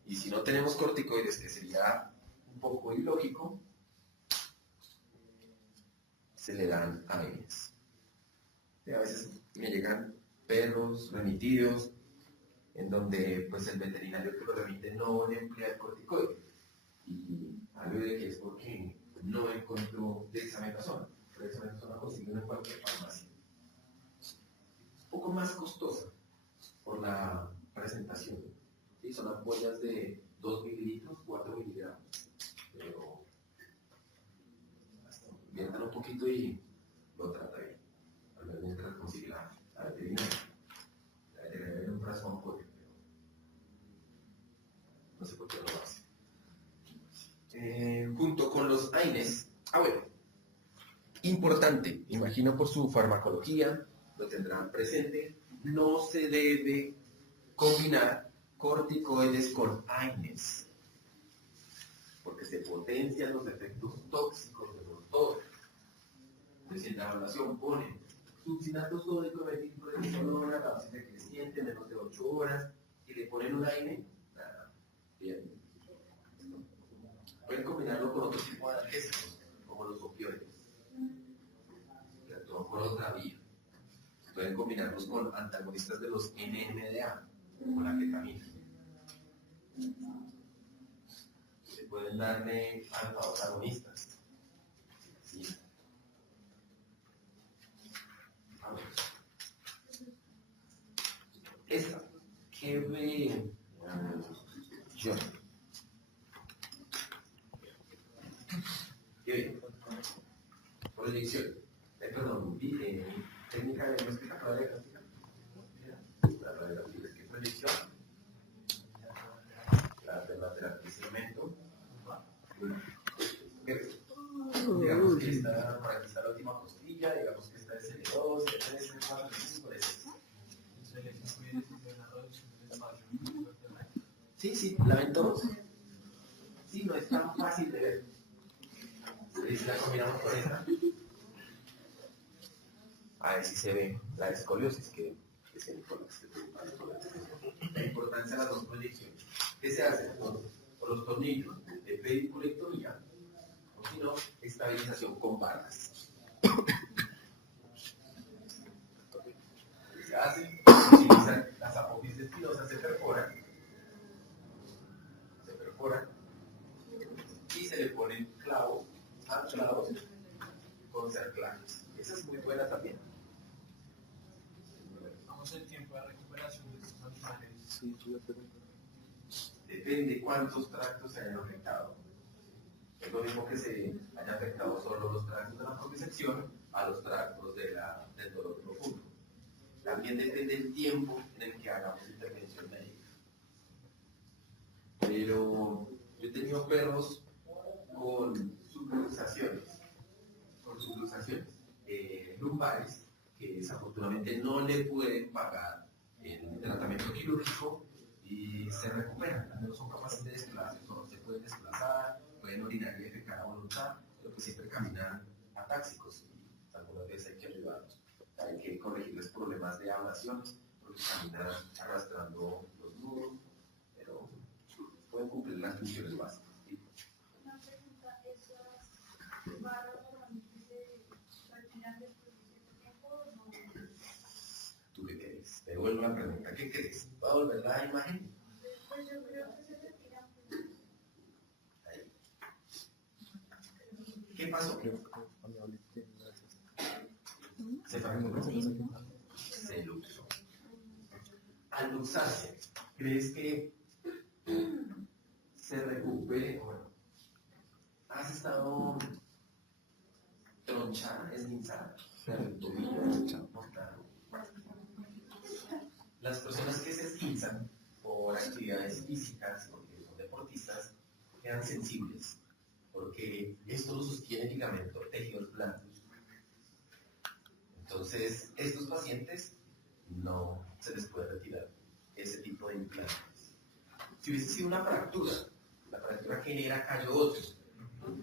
Y si no tenemos corticoides, que sería un poco ilógico, se le dan AINES. Y a veces me llegan perros remitidos, en donde pues el veterinario que lo remite no le emplea el corticoide. Y alude que es porque no encontró dexametasona. La dexametasona consigue en cualquier farmacia. Es un poco más costosa por la presentación. ¿Sí? Son ampollas de 2 mililitros, 4 miligramos. Pero inviertan un poquito y lo trata bien. Al menos mientras consigue la veterinaria. La veterinaria viene un frasco de ampollo, pero no sé por qué no lo hace. Junto con los AINES, bueno, importante, imagino por su farmacología, lo tendrán presente, no se debe combinar corticoides con AINES, porque se potencian los efectos tóxicos de los dos. Entonces, en la evaluación ponen succinato sódico de metilprednisolona, la dosis decreciente, menos de 8 horas, y le ponen un AINE, nada, bien. Pueden combinarlo con otro tipo de analgésicos, como los opioides, que actúan por otra vía. Pueden combinarlos con antagonistas de los NMDA, como la ketamina. Se pueden darle alfa-agonistas. Sí. Esta, que ve yo. Proyección. Perdón, técnica de explica la radiografía. La radiografía es que proyección. La lateral de cemento. Digamos que esta, por aquí está la última costilla, digamos que esta es L2, L3, L4, L5, L6. Sí, la ven todos. Sí, no es tan fácil de ver. Y si la combinamos con esta, ahí sí se ve la escoliosis, que es el la importancia de las dos proyecciones. ¿Qué se hace? Con los tornillos de pediculectomía, o si no, estabilización con barras. Se hace, se utilizan las apófisis espinosas, se perforan, y se le ponen clavos anclados con cerclaves. Esa es muy buena también. Vamos el tiempo de recuperación de estos animales. Sí, Depende cuántos tractos se hayan afectado. Es lo mismo que se haya afectado solo los tractos de la propriocepción a los tractos del dolor profundo. También depende el tiempo en el que hagamos intervención médica. Pero yo he tenido perros con subluxaciones lumbares que desafortunadamente no le pueden pagar el tratamiento quirúrgico y se recuperan, no son capaces de desplazarse, no se pueden desplazar, pueden orinar y defecar a voluntad, pero que siempre caminan atáxicos y algunas veces hay que ayudarlos. Hay que corregirles problemas de ablaciones porque caminan arrastrando los nudos, pero pueden cumplir las funciones básicas. ¿Sí? Una pregunta, ¿esas barras normalmente se retiran después de cierto tiempo o no? ¿Tú qué crees? Te vuelvo la pregunta, ¿qué crees? ¿Va a volver la imagen? Pues yo creo que se retiran. Ahí. ¿Qué pasó? Se fracturó. Se luxó. Al luxarse, ¿crees que se recupere? Bueno, ¿has estado tronchada, esguinzada? Mortal. Las personas que se esguinzan por actividades físicas, porque son deportistas, quedan sensibles, porque esto lo sostiene el ligamento, tejidos blandos. Entonces, estos pacientes no se les puede retirar ese tipo de implantes. Si hubiese sido una fractura, la fractura genera callosos.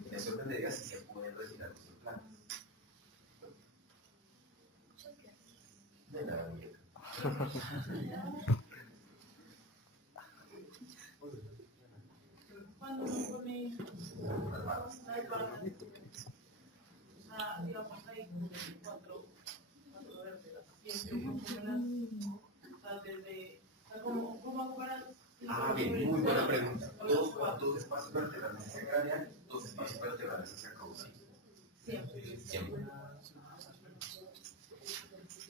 En eso entendería si se pueden retirar los implantes. De nada, miedo. Cuando uno pone las barras, digamos ahí cuatro vértebras, siempre funcionan desde, ¿cómo hago para? Bien, muy buena pregunta. Dos espacios vertebrales hacia craneal, dos espacios vertebrales hacia caudal. Siempre.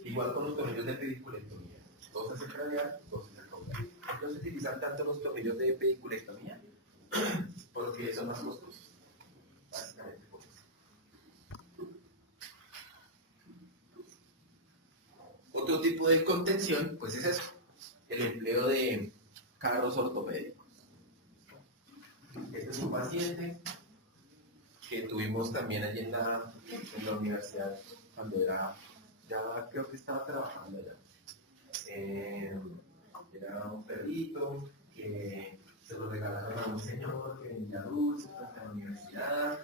Igual con los tornillos de pediculectomía. Dos hacia craneal, dos hacia caudal. No se utilizan tanto los tornillos de pediculectomía porque son más costosos. Básicamente por eso. Otro tipo de contención, pues es eso. El empleo de carros ortopédicos. Este es un paciente que tuvimos también allí en la universidad cuando era, ya creo que estaba trabajando allá. Era un perrito que se lo regalaron a un señor que vendía dulces en la universidad.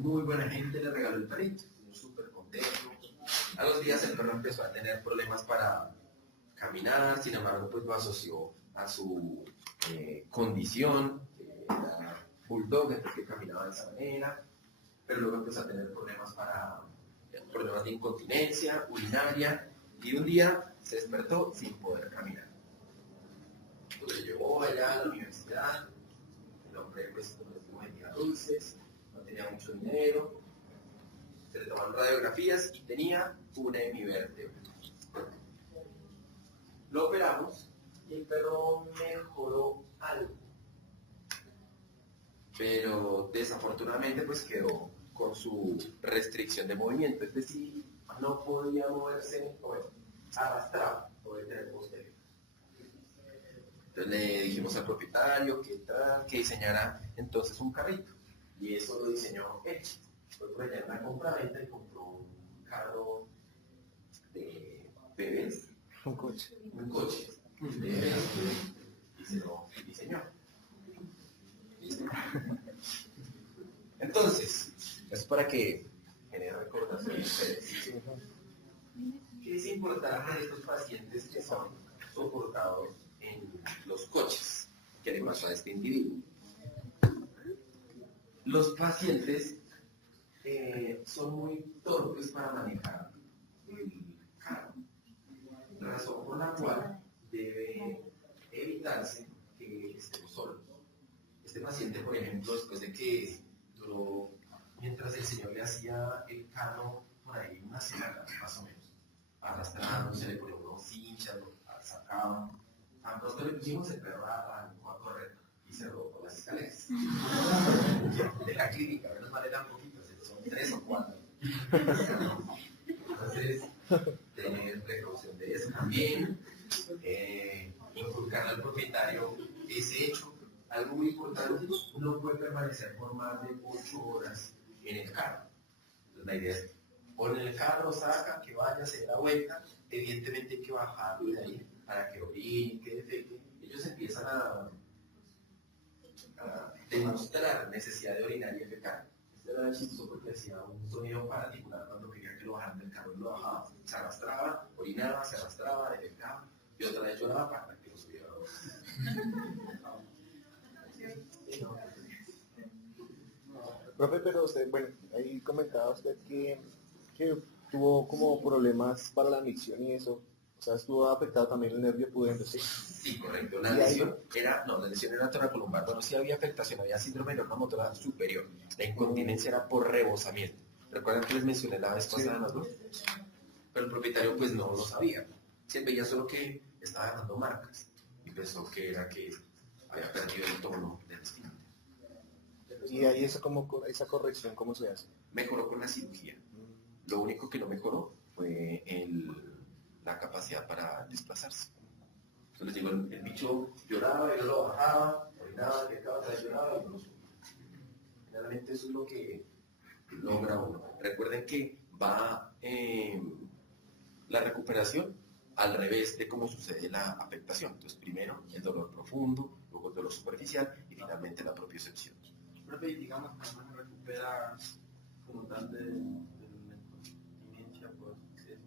Muy buena gente le regaló el perrito, súper contento. A los días el perro empezó a tener problemas para caminar, sin embargo pues lo asoció a su condición, era bulldog, entonces que caminaba de esa manera, pero luego empezó a tener problemas de incontinencia, urinaria, y un día se despertó sin poder caminar. Entonces lo llevó allá a la universidad, el hombre pues no vendía dulces, no tenía mucho dinero, se le tomaron radiografías y tenía una hemivértebra. Lo operamos y el perro mejoró algo, pero desafortunadamente pues quedó con su restricción de movimiento, es decir, no podía moverse, bueno, arrastraba, podía tener posterior. Entonces le dijimos al propietario que diseñara entonces un carrito, y eso lo diseñó él. Fue por allá en una compra-venta y compró un carro de bebés, un coche de bebés, y se lo diseñó. Entonces, es para que genere recordación de ustedes. ¿Qué es importante de estos pacientes que son soportados en los coches? ¿Qué le pasó a este individuo? Los pacientes son muy torpes para manejar el carro, razón por la cual debe evitarse que estemos solos. Este paciente, por ejemplo, después de que duró, mientras el señor le hacía el carro por ahí una semana, más o menos, arrastrándose, le ponía unos hinchas, lo sacaban. Tan pronto le pusimos, el perro arrancó a correr y se rodó por las escaleras. De la clínica, menos mal eran poquitos, son 3 o 4. Entonces, tener precaución de eso también, inculcar al propietario ese hecho. Algo muy importante, no puede permanecer por más de 8 horas en el carro. Entonces, la idea es, pon el carro, saca, que vaya, se dé la vuelta, evidentemente hay que bajarlo de ahí para que orine, que defeque. Ellos empiezan a demostrar necesidad de orinar y defecar. Este era chistoso porque hacía un sonido particular cuando quería que lo bajaran del carro y lo bajaba. Se arrastraba, orinaba, se arrastraba, defecaba, y otra vez lloraba para que lo subiera. Profe, pero usted, bueno, ahí comentaba usted que tuvo como problemas para la micción y eso. O sea, estuvo afectado también el nervio pudendo, ¿sí? Sí, correcto. ¿Y ahí? La lesión era toracolumbar. Bueno, sí había afectación, había síndrome de norma motora superior. La incontinencia era por rebosamiento. ¿Recuerdan que les mencioné la vez pasada, no? Pero el propietario pues no lo sabía. Se veía solo que estaba dejando marcas. Y pensó que era que había perdido el tono del espíritu. Y ahí esa corrección, ¿cómo se hace? Mejoró con la cirugía. Lo único que no mejoró fue la capacidad para desplazarse. Entonces les digo, el bicho lloraba y no lo bajaba, orinaba, que acaba de llorar y no lo subía. Generalmente eso es lo que logra uno. Recuerden que va la recuperación al revés de cómo sucede la afectación. Entonces primero el dolor profundo, luego el dolor superficial y finalmente la propiocepción. Profe, y digamos que no se recupera como tal de la incontinencia por exceso.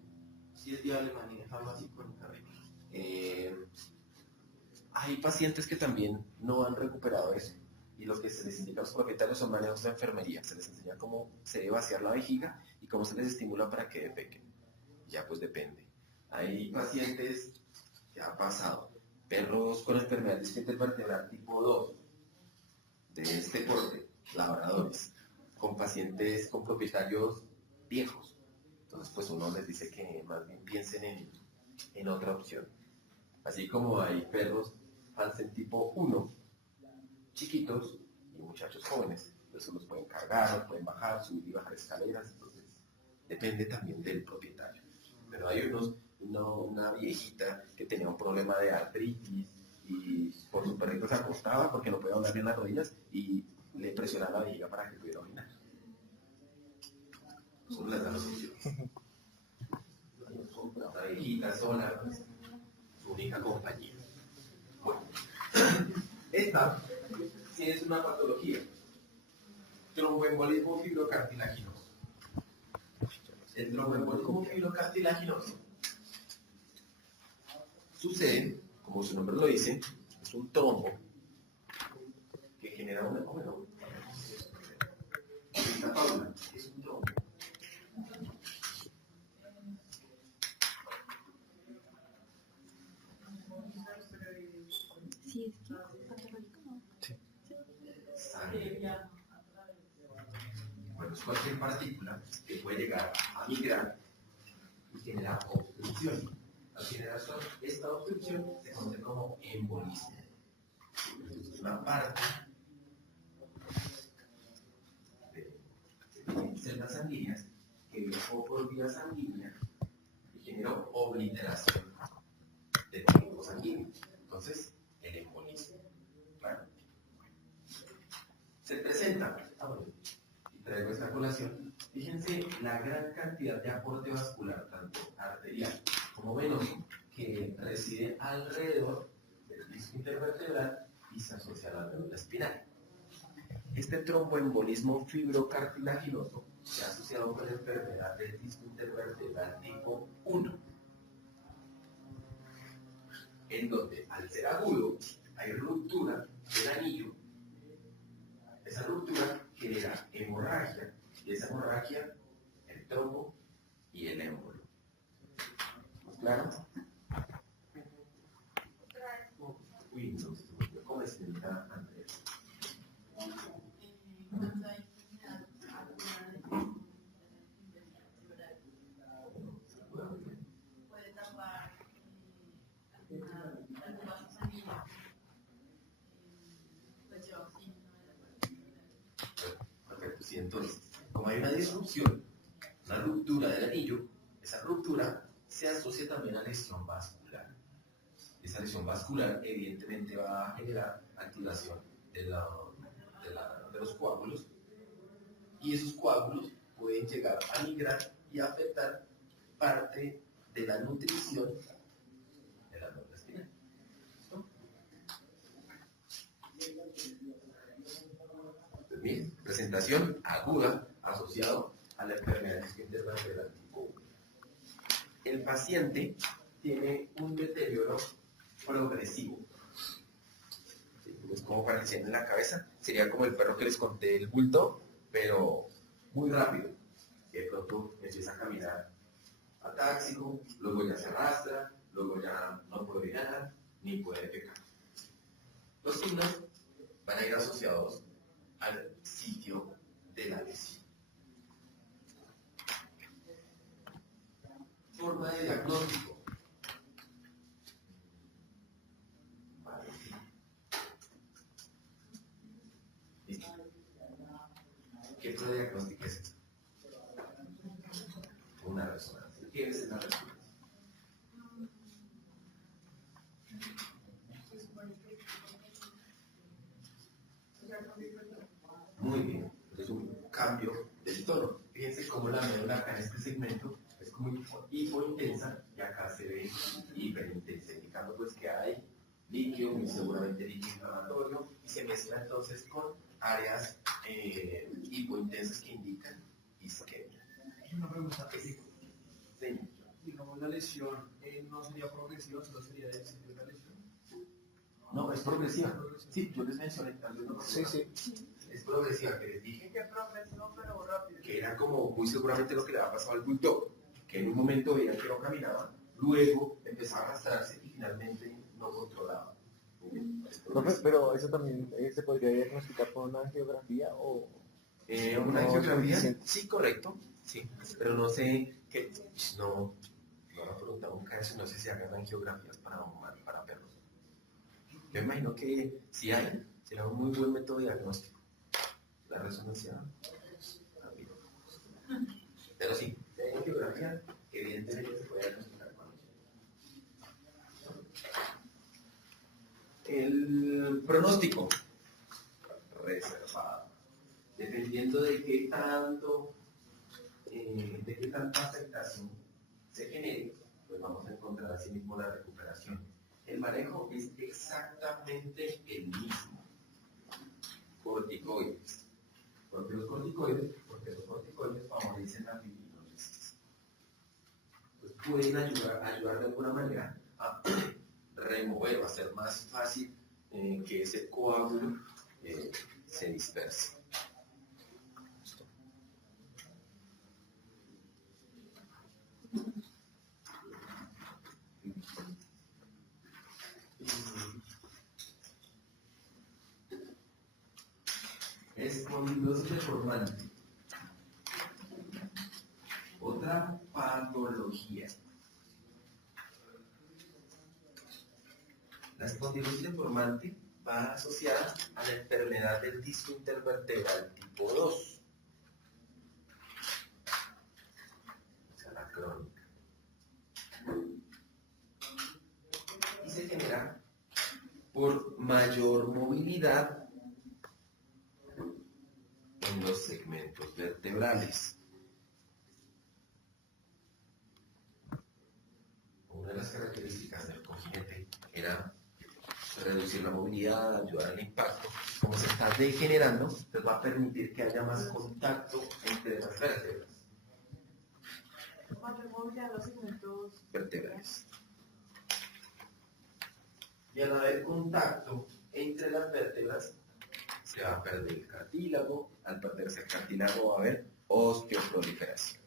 Si es viable manejarlo así con el carrito. Hay pacientes que también no han recuperado eso y lo que se les indica a los propietarios son manejos de enfermería. Se les enseña cómo se debe vaciar la vejiga y cómo se les estimula para que defequen. Ya pues depende. Hay pacientes que ha pasado, perros con enfermedad de esfínter vertebral tipo 2, de este porte, labradores, con pacientes con propietarios viejos. Entonces pues uno les dice que más bien piensen en otra opción. Así como hay perros Hansen tipo 1, chiquitos y muchachos jóvenes. Entonces los pueden cargar, los pueden bajar, subir y bajar escaleras. Entonces depende también del propietario. Pero hay una viejita que tenía un problema de artritis y por su perrito se acostaba porque no podía doblar bien las rodillas y le presionaba la vejiga para que pudiera orinar. Son las dos opciones. La viejita sola, pues, su única compañía. Bueno, esta sí es una patología. Tromboembolismo fibrocartilaginoso. El tromboembolismo fibrocartilaginoso sucede, como su nombre lo dice, es un trombo que genera una... Bueno, esta Paula es un trombo. Sí, es que patológico no. Bueno, es cualquier partícula que puede llegar a migrar y generar obstrucción. Al generar esta obstrucción se conoce como embolismo. Es una parte de células sanguíneas que viajó por vía sanguínea y generó obliteración de tejido sanguíneo. Entonces, el embolismo. ¿Claro? Se presenta, y traigo esta colación, fíjense la gran cantidad de aporte vascular, tanto arterial como venoso, que reside alrededor del disco intervertebral y se asocia a la médula espinal. Este tromboembolismo fibrocartilaginoso se ha asociado con la enfermedad del disco intervertebral tipo 1, en donde al ser agudo hay ruptura del anillo. Esa ruptura genera hemorragia, y esa hemorragia, el trombo y el émbolo. ¿Claro? Uy, no, ¿cómo es, señorita Andrés? Puede tapar algún vaso sanguíneo, pues lleva oxígeno. Perfecto, sí, entonces, como hay una disrupción, una ruptura del anillo, esa ruptura se asocia también a lesión vascular. Esa lesión vascular evidentemente va a generar activación de los coágulos y esos coágulos pueden llegar a migrar y afectar parte de la nutrición de la médula espinal. Pues bien, presentación aguda asociado a la enfermedad de esfínter vertebral tipo 1. El paciente tiene un deterioro progresivo. Es como para que se en la cabeza. Sería como el perro que les conté, el bulldog, pero muy rápido. Y de pronto empieza a caminar atáxico, luego ya se arrastra, luego ya no puede ganar, ni puede pecar. Los signos van a ir asociados al sitio de la lesión. Forma de diagnóstico. Vale. ¿Listo? ¿Qué tipo de diagnóstico es esto? Una resonancia. ¿Qué es una resonancia? Muy bien, es un cambio del tono. Fíjense cómo la médula acá en este segmento es como hipointensa y acá se ve hiperintensa, indicando pues que hay líquido, muy seguramente líquido inflamatorio, y se mezcla entonces con áreas hipointensas que indican isquemia. Una pregunta. Sí. Digamos, la lesión no sería progresiva, solo sería del sitio de la lesión. No, es progresiva. Sí, yo les mencioné también. Sí. Es progresiva, que les dije Que progresivo pero rápido. que era como muy seguramente lo que le había pasado al bulldog, que en un momento veía que no caminaba, luego empezaba a arrastrarse y finalmente no controlaba. Profe, pero eso también se podría diagnosticar con una angiografía o... ¿Una no angiografía? suficiente. Sí, correcto, sí, pero no sé qué, no me han preguntado nunca eso, no sé si hagan angiografías para perros. Yo imagino que si hay, será un muy buen método de diagnóstico. La resonancia. Pero sí, si hay angiografía, evidentemente se puede diagnosticar con eso. El pronóstico reservado. Dependiendo de qué tanta afectación se genere, pues vamos a encontrar así mismo la recuperación. El manejo es exactamente el mismo. Corticoides. ¿Por qué los corticoides? Porque los corticoides favorecen la fibrinosis. Pues pueden ayudar de alguna manera a remover o hacer más fácil que ese coágulo se disperse. Espondilosis deformante. Otra patología. La espondilosis deformante va asociada a la enfermedad del disco intervertebral tipo 2. O sea, la crónica. Y se genera por mayor movilidad en los segmentos vertebrales. Una de las características del cojinete era reducir la movilidad, ayudar al impacto. Como se está degenerando, pues va a permitir que haya más contacto entre las vértebras. Mayor movilidad en los segmentos Vertebrales. Y al haber contacto entre las vértebras, se va a perder el cartílago. Al perderse el cartílago va a haber osteoproliferación.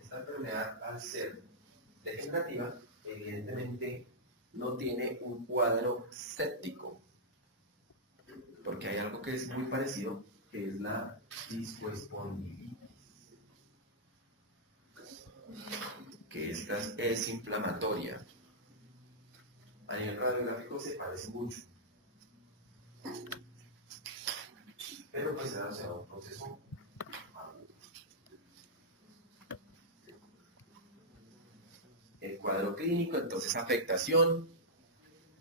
Esta enfermedad, al ser degenerativa, evidentemente no tiene un cuadro séptico, porque hay algo que es muy parecido, que es la discoespondilitis, que esta es inflamatoria. A nivel radiográfico se parece mucho, pero pues se da un proceso agudo. El cuadro clínico, entonces afectación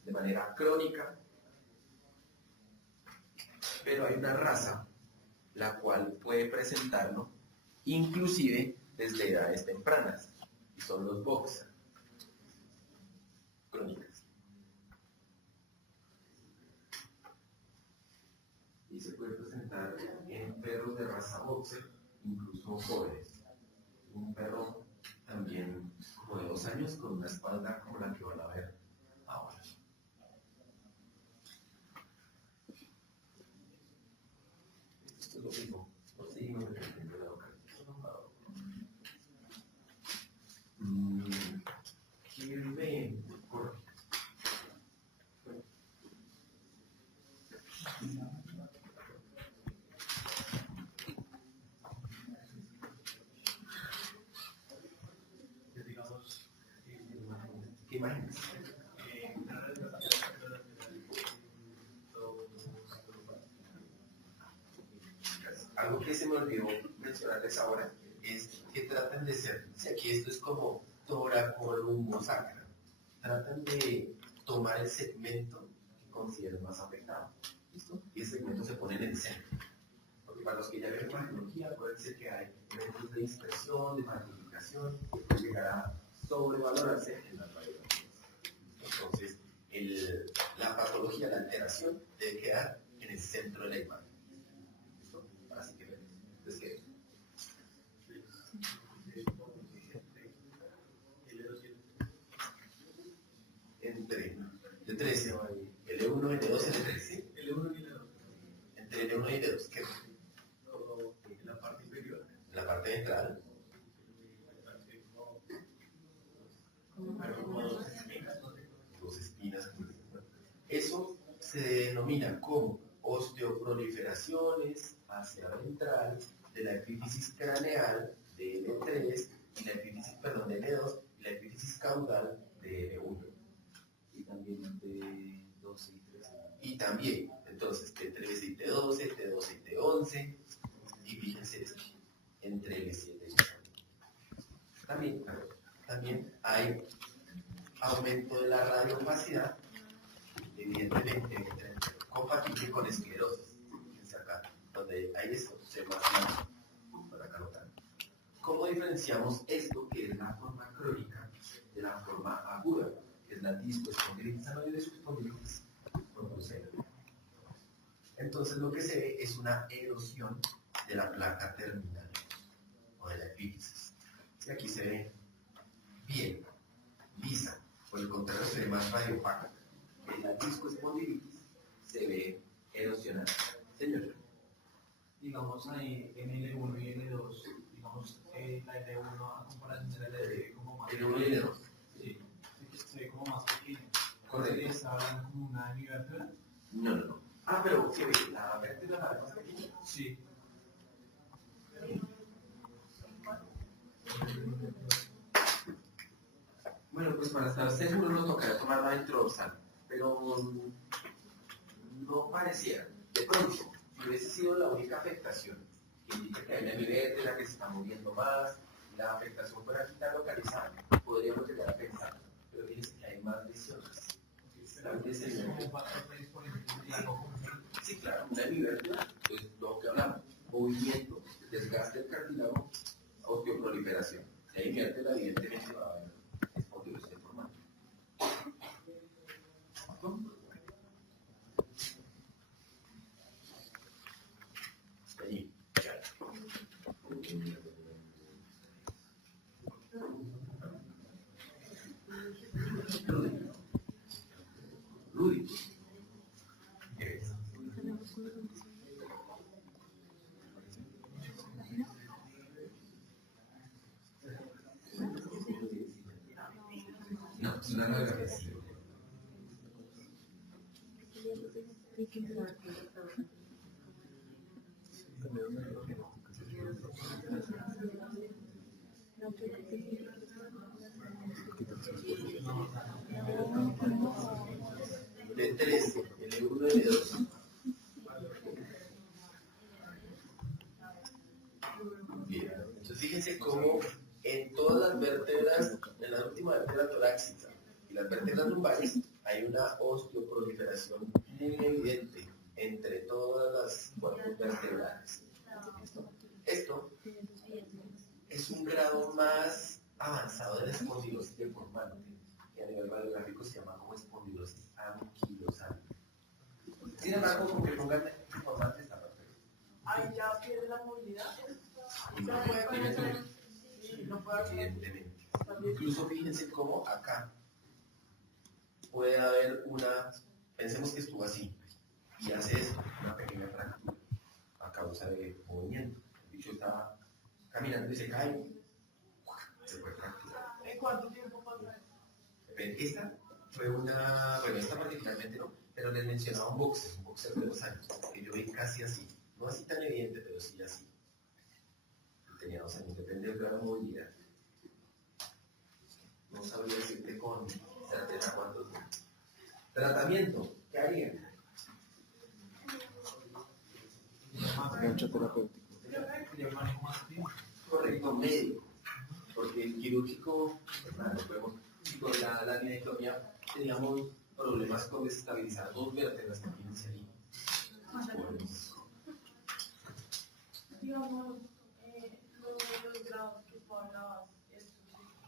de manera crónica, pero hay una raza la cual puede presentarlo inclusive desde edades tempranas, y son los boxer crónicas. Y se puede presentar en perros de raza boxer, incluso jóvenes. Un perro también como de 2 años con una espalda como la que van a ver ahora. ¿Qué imaginas? Algo que se me olvidó mencionarles ahora es que traten de ser, si aquí esto es como tora, columbo, sacra, tratan de tomar el segmento que consideren más afectado. ¿Listo? Y ese segmento se pone en el centro. Porque para los que ya ven radiología, acuérdense que hay eventos de dispersión, de magnificación, que pueden llegar a sobrevalorarse en las radiografías. Entonces, la patología, la alteración, debe quedar en el centro de la imagen. ¿Listo? Así que ven. Entonces, ¿qué? Entre L13, L1, L2, L3, ¿sí? L1 y L2. Entre L1 y L2, ¿qué? En la parte inferior. En la parte ventral. Dos espinas. Eso se denomina como osteoproliferaciones hacia ventral de la epífisis craneal de L3 y la epífisis, perdón, de L2 y la epífisis caudal de L1. Y también de 12 y 13. Y también, entonces, T13 y T12, T12 y T11, y fíjense esto, entre L7 y L8. También hay aumento de la radiopacidad, evidentemente compatible con esclerosis. Fíjense acá, donde hay esto, se más para acá notar. ¿Cómo diferenciamos esto, que es la forma crónica, de la forma aguda, que es la discoespondilitis anoide subespondilitis con crucero? Entonces lo que se ve es una erosión de la placa terminal o de la epífisis. Y aquí se ve bien, lisa, por el contrario se ve más radiopaca. En la discoespondilitis se ve erosionada. Señor. Digamos ahí en L1 y L2, digamos la L1 a comparación de la L2 como más L1 y L2. Sí, se ve como más pequeño. Correcto. ¿Está hablando como una hemibertura? No. Ah, pero ¿qué ve? ¿La vértebra más pequeña? Sí. Bueno, pues para estar seguro nos tocará tomar la introdorsal, pero no pareciera. De pronto, si hubiese sido la única afectación, que indica que hay una vértebra que se está moviendo más, la afectación fuera aquí tan localizada, podríamos llegar a pensar, pero fíjense que hay más lesiones. Sí, claro, una hemivértebra, pues lo que hablamos, movimiento, desgaste del cartílago, osteoproliferación. La hemivértebra evidentemente va a haber espondilosis deformada. Allí, ya. Rudy. ¿Qué es? No, es una radiografía. De 3, L1 y L2. Bien, entonces fíjense cómo en todas las vértebras, en la última vértebra torácica y las vértebras lumbares, hay una osteoproliferación muy evidente entre todas las cuerpos vertebrales. Esto es un grado más avanzado de la espondilosis deformante, que a nivel radiográfico se llama como espondilosis anquilosal. Sin embargo, con que pongan deformante está perfecto. Ahí ya pierde la movilidad. Evidentemente. Incluso fíjense cómo acá puede haber una, pensemos que estuvo así, y hace esto, una pequeña fractura a causa de movimiento. El bicho estaba caminando y se cae, se puede fracturar. ¿En cuánto tiempo pasa eso? Esta fue una, bueno, esta particularmente no, pero les mencionaba un boxer de 2 años, que yo vi casi así, no así tan evidente, pero sí así. Tenía 2 años, depende del grado de movilidad. No sabría decirte con ¿Cuántos? Tratamiento, ¿qué harían? Gancho terapéutico. Correcto, médico. Porque el quirúrgico, pues nada, no podemos. Y con la linectomía teníamos problemas con desestabilizar dos vértebras que imagínense ahí. Digamos, los grados que tú hablabas,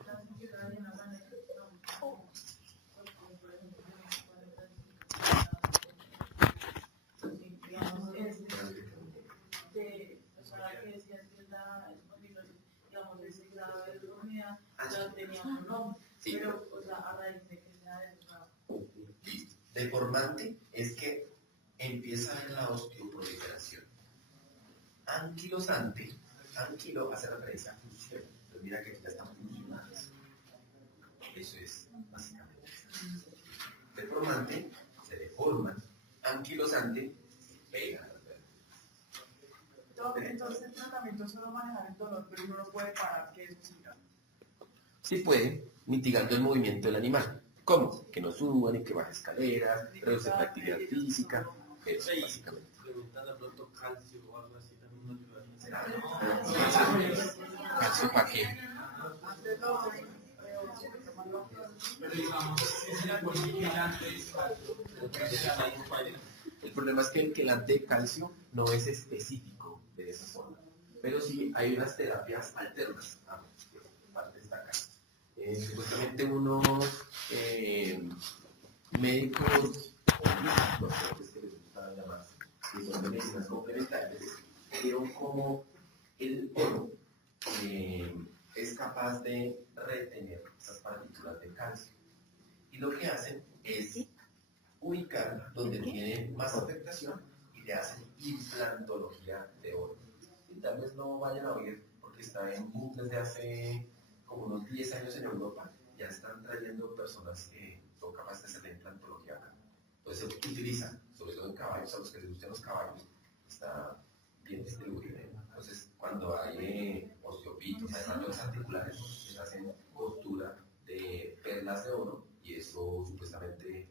las integras de una manera económica, porque, por ejemplo, digamos, o sea, que decías que digamos, ese grado de deformidad ya tenía un nombre, Sí. pero, o sea, a raíz de que sea de grado. Deformante es que empieza en la osteoproliferación. Anquilosante, anquilo hace referencia a función. Entonces mira que ya están funcionales. Eso es básicamente. Deformante, se deforman. Anquilosante, se pegan las vértebras. Entonces el tratamiento es solo manejar el dolor, pero uno no puede parar que eso siga. Sí puede, mitigando el movimiento del animal. ¿Cómo? Que no suban y que baje escaleras, reducir la actividad física. Eso, básicamente. Preguntan de pronto calcio o algo así, también nos ayudaría. ¿Calcio para qué? Antes lo Pero digamos, es la política El problema es que el quelante de calcio no es específico de esa zona, pero sí hay unas terapias alternas. Parte destacar. Supuestamente unos médicos holísticos, creo que es que les gusta llamar, que son de medicinas complementarias, vieron como el oro es capaz de retener esas partículas de calcio. Y lo que hacen es ubicar donde tiene más afectación y le hacen implantología de oro. Y tal vez no vayan a oír porque está en boom desde hace como unos 10 años en Europa. Ya están trayendo personas que son capaces de hacer la implantología acá. Entonces se utiliza, sobre todo en caballos, a los que les gustan los caballos, está bien distribuido. Entonces cuando hay osteopitos, además de los articulares, les hacen costura de perlas de oro y eso supuestamente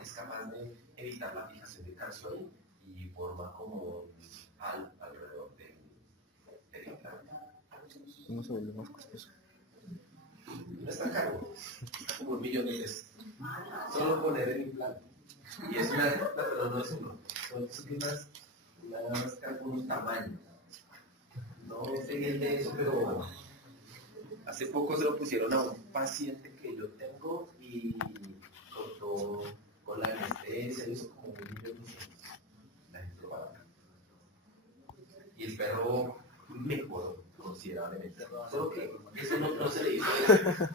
es capaz de evitar la fijación de calcio ahí y forma como un halo alrededor del implante. No se vuelve más costoso. No es tan caro, como 1 millón de pesos. Solo poner el implante. Y es pero no es uno. Son unas unos tamaños. No sé bien de eso, pero hace poco se lo pusieron a un paciente que yo tengo y costó con la anestesia, hizo como 1.200.000. La gente lo paga. Y el perro mejoró considerablemente. Solo que eso no se le hizo eso.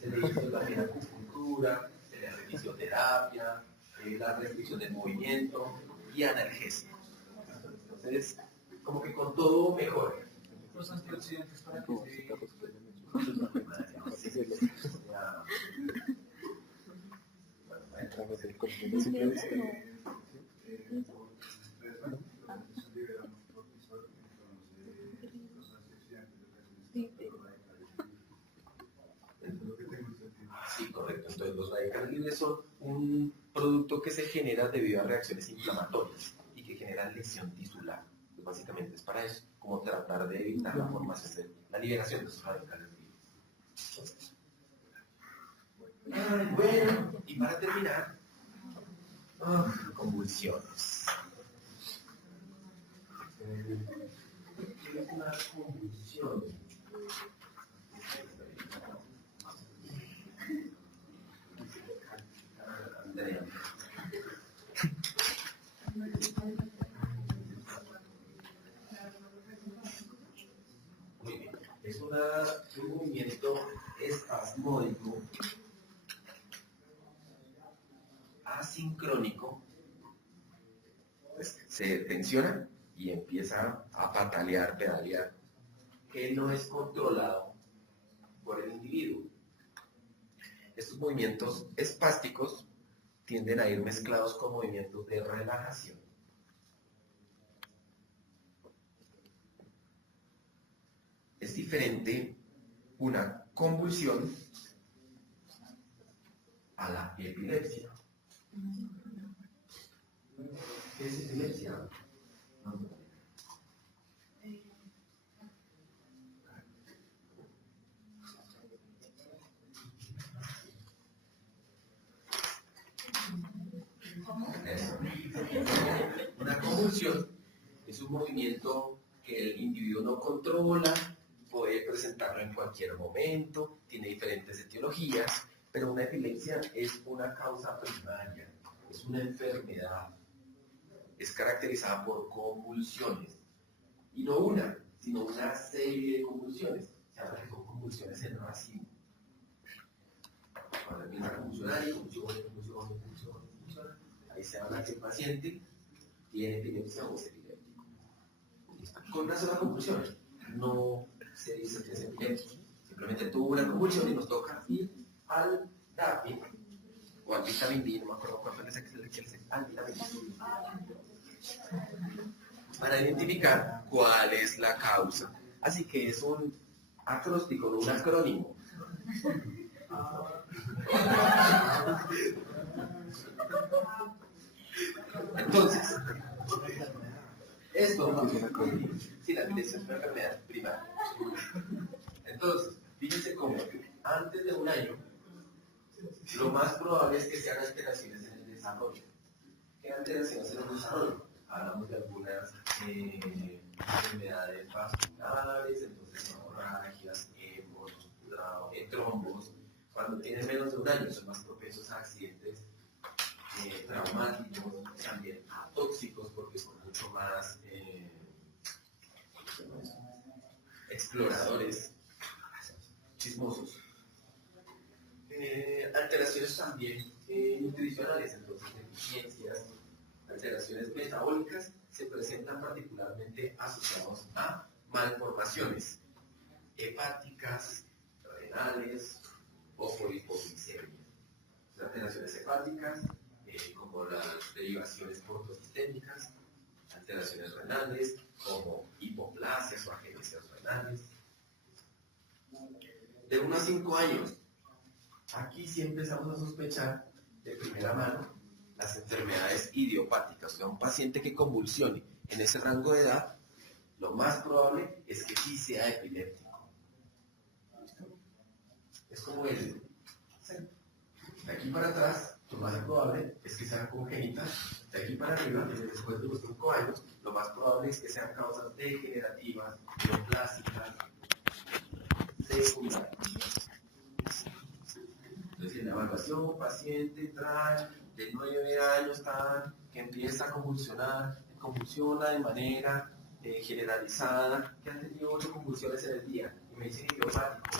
Se le hizo también acupuntura, se le hace fisioterapia, la restricción del movimiento y analgésico. Entonces, como que con todo mejor. los antioxidantes para que Sí, correcto. Entonces, los radicales libres son un producto que se genera debido a reacciones inflamatorias y que generan lesión tisular. Pues básicamente es para eso, como tratar de evitar la formación de la liberación de esos radicales libres. Bueno, y para terminar, convulsiones. ¿Qué es una convulsión? Muy bien. Es un movimiento espasmódico asincrónico. Pues, se tensiona y empieza a patalear, pedalear, que no es controlado por el individuo. Estos movimientos espásticos tienden a ir mezclados con movimientos de relajación. Es diferente una convulsión a la epilepsia. ¿Qué es epilepsia? Una convulsión es un movimiento que el individuo no controla, puede presentarlo en cualquier momento, tiene diferentes etiologías, pero una epilepsia es una causa primaria, es una enfermedad, es caracterizada por convulsiones, y no una, sino una serie de convulsiones, se habla que son convulsiones en racimo. Cuando empieza a convulsionar y convulsiona, ahí se habla que el paciente tiene epilepsia o es epiléptico. Con una sola convulsión no se dice que es epiléptico. Simplemente tuvo una convulsión y nos toca ir al DAPI o al vitamin D, no me acuerdo cuánto es el al vitamin D, para identificar cuál es la causa. Así que es un acróstico, no un acrónimo. Entonces, esto, sí, la epilepsia es una enfermedad primaria. Entonces, fíjense cómo antes de un año, lo más probable es que sean alteraciones en el desarrollo. ¿Qué alteraciones en el desarrollo? Hablamos de algunas enfermedades vasculares, entonces hemorragias, trombos. Cuando tienen menos de un año son más propensos a accidentes traumáticos, también tóxicos, porque son mucho más exploradores, chismosos. Alteraciones también nutricionales, entonces deficiencias, alteraciones metabólicas se presentan particularmente asociados a malformaciones hepáticas, renales o por hipoglicemia. Las alteraciones hepáticas, como las derivaciones portosistémicas, alteraciones renales, como hipoplasias o agenesias renales. De 1 a 5 años, aquí sí empezamos a sospechar de primera mano las enfermedades idiopáticas. O sea, un paciente que convulsione en ese rango de edad, lo más probable es que sí sea epiléptico. Es como el... De aquí para atrás, lo más probable es que sean congénitas. De aquí para arriba, después de los 5 años, lo más probable es que sean causas degenerativas, neoplásicas, secundarias. Entonces, en la evaluación, paciente trae de 9 años, que empieza a convulsionar, convulsiona de manera generalizada, que han tenido 8 convulsiones en el día, y me dicen idiopático.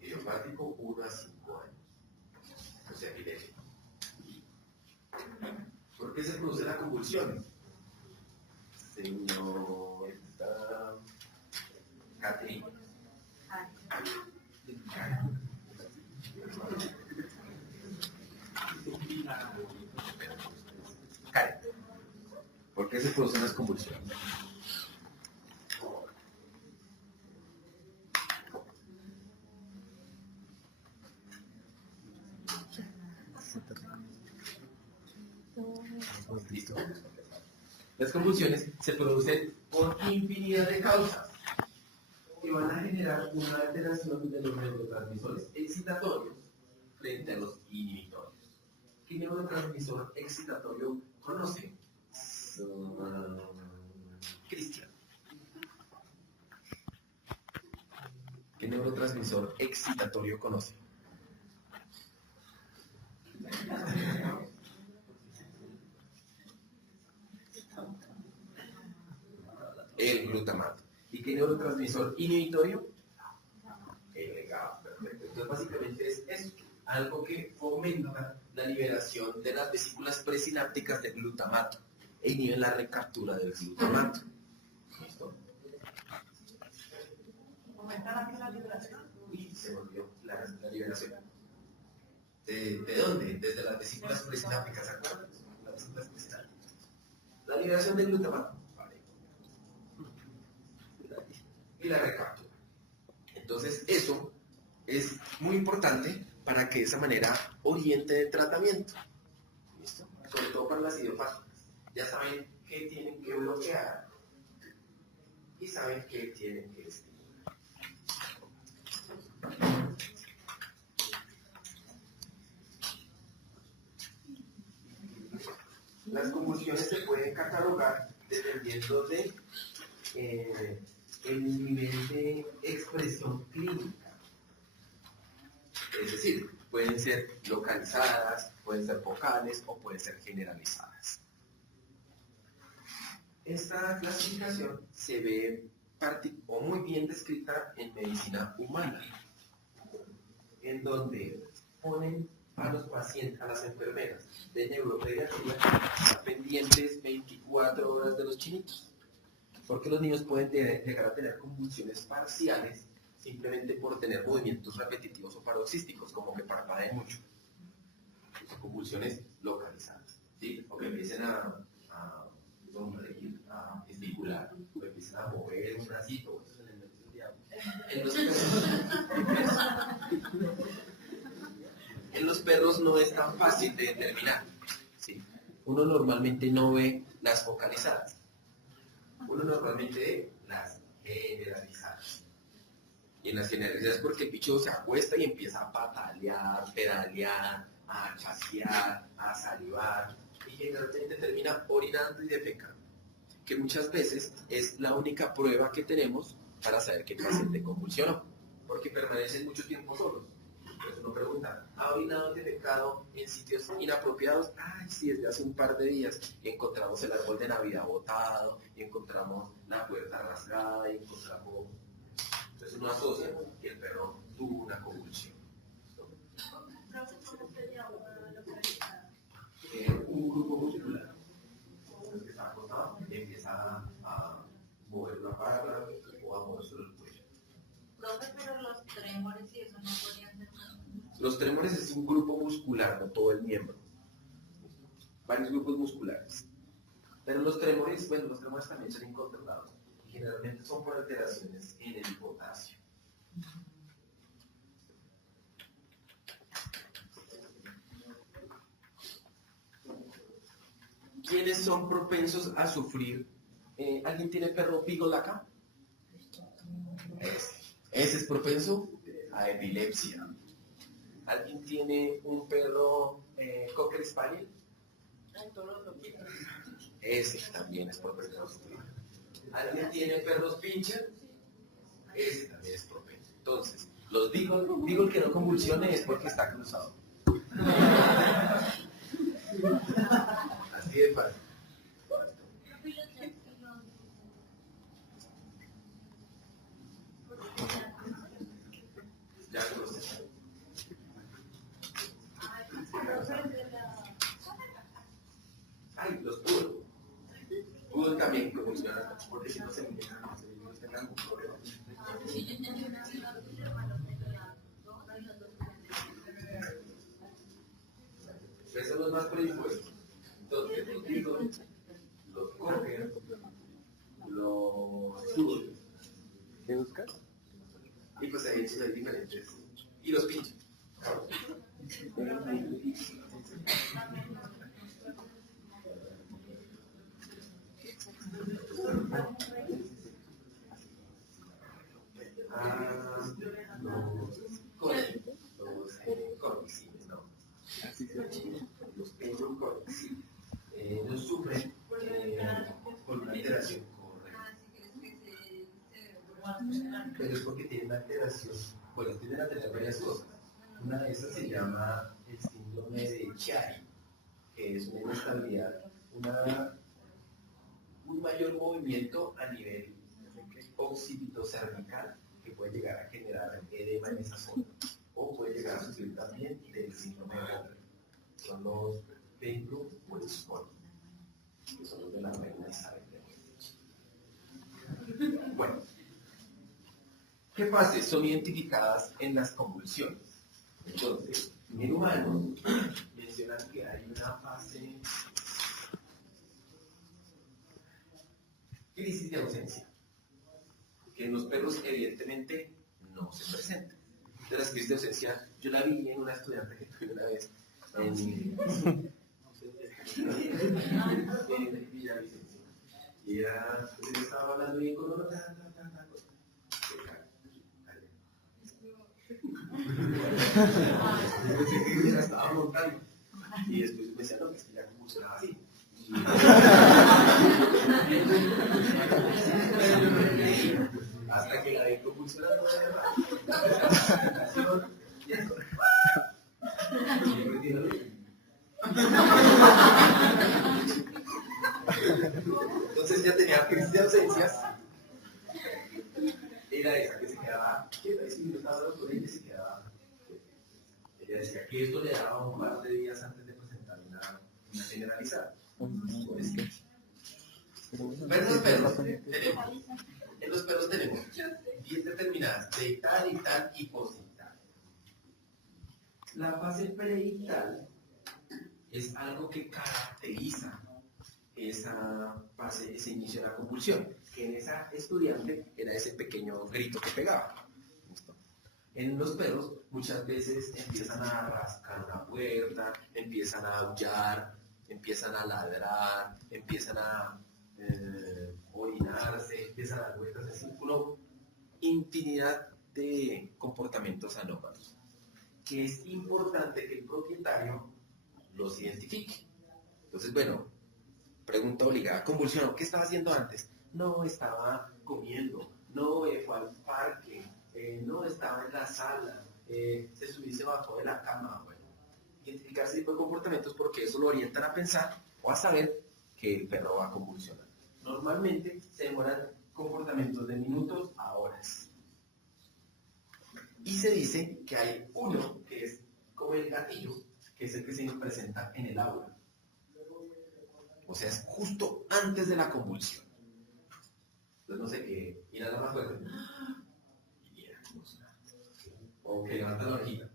Idiopático 1 a 5 años. O sea, epiléptico. ¿Por qué se produce la convulsión? Señorita Catherine. Karen. ¿Por qué se producen las convulsiones? Listo. Las convulsiones se producen por infinidad de causas que van a generar una alteración de los neurotransmisores excitatorios frente a los inhibitorios. ¿Qué neurotransmisor excitatorio conoce? Cristian. ¿Qué neurotransmisor excitatorio conoce? El glutamato. ¿Y qué neurotransmisor inhibitorio? El GABA. Perfecto. Entonces, básicamente es eso, algo que fomenta la liberación de las vesículas presinápticas de glutamato e inhibe la recaptura del glutamato. ¿Listo? ¿Aumenta la liberación? Uy, se volvió la liberación. ¿De dónde? Desde las vesículas presinápticas, ¿se acuerdan? Las vesículas presinápticas. La liberación de glutamato. Y la recaptura. Entonces, eso es muy importante para que de esa manera oriente el tratamiento. ¿Listo? Sobre todo para las idiopáticas. Ya saben qué tienen que bloquear y saben qué tienen que estimular. Las convulsiones se pueden catalogar dependiendo de el nivel de expresión clínica. Es decir, pueden ser localizadas, pueden ser focales o pueden ser generalizadas. Esta clasificación se ve muy bien descrita en medicina humana, en donde ponen a los pacientes, a las enfermeras de neuropediatría pendientes 24 horas de los chinitos, porque los niños pueden llegar a tener convulsiones parciales simplemente por tener movimientos repetitivos o paroxísticos, como que parpadeen mucho. Son convulsiones localizadas, ¿sí? O que empiecen a sonreír, a gesticular, o empiecen a mover un bracito. En los perros no es tan fácil de determinar, ¿sí? Uno normalmente no ve las focalizadas, uno normalmente ve las generalizadas. Y en las generalizadas porque el bicho se acuesta y empieza a patalear, pedalear, a chasquear, a salivar, y generalmente termina orinando y defecando, que muchas veces es la única prueba que tenemos para saber que el paciente convulsionó, porque permanecen mucho tiempo solos. Entonces uno pregunta, ¿ha orinado y defecado en sitios inapropiados? Ay, sí, desde hace un par de días encontramos el árbol de Navidad botado, y encontramos la puerta rasgada, y encontramos... Entonces uno asocia que el perro tuvo una convulsión. ¿Cómo sería una localizada? Un grupo muscular. Entonces que está acostado y empieza a mover la barra o a mover sobre el cuello. Profe, pero los trémores y eso no podrían ser nada. Los trémores es un grupo muscular, no todo el miembro. Varios grupos musculares. Pero los trémores, bueno, los trémores también son incontrolados. Y generalmente son por alteraciones en el potasio. ¿Quiénes son propensos a sufrir? ¿Alguien tiene perro beagle acá? Ese es propenso a epilepsia. ¿Alguien tiene un perro Cocker Spaniel? Ese también es propenso a sufrir. ¿Alguien tiene perros pincher? Ese también es propenso. Entonces, los beagle que no convulsione es porque está cruzado. Así de fácil. Ya conoces. Ay, los pudos. Pudos también convulsionan, porque si no se empiezan a hacer, no tengan algún problema. Esos son los más predispuestos. Entonces, los beagles, los cocker, los pudos. ¿Qué buscas? Y pues ahí hay diferentes. Y los pinches. Los corniciles, ¿no? Los corniciles. Ellos sufren por una alteración correcta. Pero es porque tienen una alteración, bueno, tienden a tener varias cosas. Una de esas se llama el síndrome de Chiari, que es una inestabilidad, un mayor movimiento a nivel occipitocervical que puede llegar a generar edema en esa zona, o puede llegar a sufrir también del síndrome de Roller. Son los Ventrum Westphal, que son los de la reina Isabel. Bueno, ¿qué fases son identificadas en las convulsiones? Entonces, en humanos mencionan que hay una fase crisis de ausencia, que en los perros evidentemente no se presenta. de las crisis de ausencia, yo la vi en una estudiante que tuve una vez en Villavicencio. Y ella estaba hablando bien con uno, yo pensé que ella estaba montando. Y después me decía, no, que es que ya convulsionaba así. Hasta que la vi convulsionando de verdad. Entonces ya tenía crisis de ausencias. Era esa que se quedaba quieta, y si yo estaba hablando con ella y se quedaba. Ella decía que esto le daba un par de días antes de presentar una generalizada. Pero en los perros tenemos, bien determinadas, preictal, ictal y posictal. La fase preictal es algo que caracteriza esa fase, ese inicio de la convulsión, que en esa estudiante era ese pequeño grito que pegaba. ¿Listo? En los perros muchas veces empiezan a rascar una puerta, empiezan a aullar, empiezan a ladrar, empiezan a orinarse, empiezan a dar vueltas en círculo, infinidad de comportamientos anómalos, que es importante que el propietario los identifique. Entonces, bueno, pregunta obligada, convulsionó, ¿qué estaba haciendo antes? No, estaba comiendo, no, fue al parque, no, estaba en la sala, se subió y se bajó de la cama. Bueno, identificar ese tipo de comportamientos porque eso lo orientan a pensar o a saber que el perro va a convulsionar. Normalmente se demoran comportamientos de minutos a horas. Y se dice que hay uno que es como el gatillo, que es el que se presenta en el aura. O sea, es justo antes de la convulsión. Entonces, no sé qué, inhala más fuerte. Y viene a convulsionar. O que levanta la orejita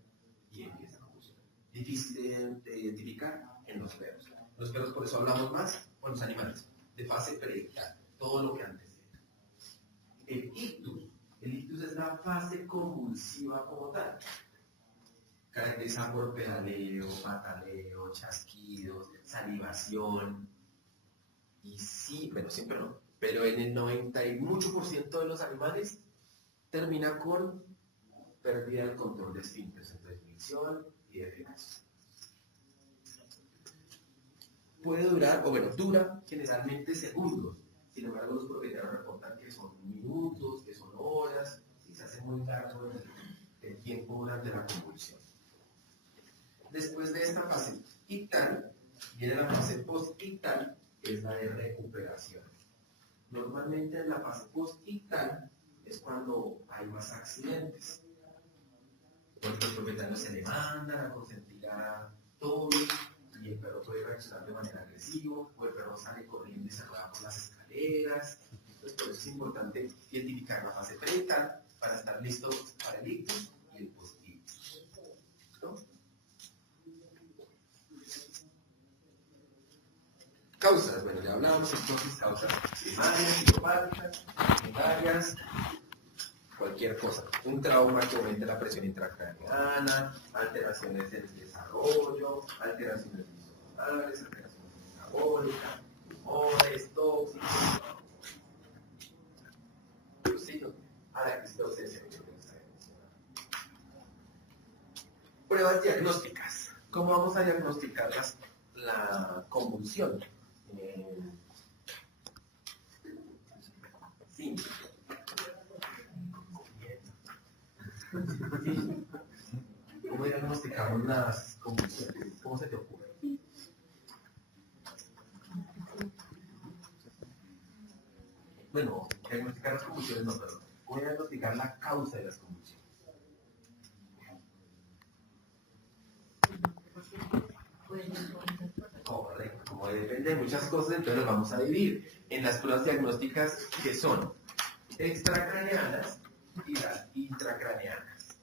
y empieza a convulsionar. Difícil de identificar en los perros. Los perros, por eso hablamos más con los animales, de fase preictal, todo lo que antecede. El ictus es la fase convulsiva como tal. Caracteriza por pedaleo, pataleo, chasquidos, salivación. Y sí, bueno, siempre no, pero en el 90 y mucho % de los animales termina con pérdida del control de esfínteres, entre fricción y defecación. Puede durar, o bueno, dura generalmente segundos. Sin embargo, los propietarios reportan que son minutos, que son horas, y se hace muy largo el tiempo durante la convulsión. Después de esta fase ictal, viene la fase post-ictal, que es la de recuperación. Normalmente en la fase post-ictal es cuando hay más accidentes. Cuando los propietarios se levantan a consentir a todos, y el perro puede reaccionar de manera agresiva, o el perro sale corriendo y se rueda por las escaleras. Entonces, por eso es importante identificar la fase preictal para estar listo para el ictus y el post-ictus. ¿No? Causas, bueno, ya hablábamos entonces, causas primarias, idiopáticas, secundarias, cualquier cosa. Un trauma que aumente la presión intracraneana, alteraciones en el desarrollo, alteraciones visuales, alteraciones metabólicas, tumores, tóxicos, a la crisis de ausencia. Pruebas diagnósticas. ¿Cómo vamos a diagnosticar la convulsión? Sí. ¿Cómo diagnosticamos las convulsiones? ¿Cómo se te ocurre? Bueno, diagnosticar las convulsiones no, pero ¿cómo diagnosticar la causa de las convulsiones? Correcto, como depende de muchas cosas, entonces los vamos a dividir en las pruebas diagnósticas que son extracraneanas y las intracraneanas.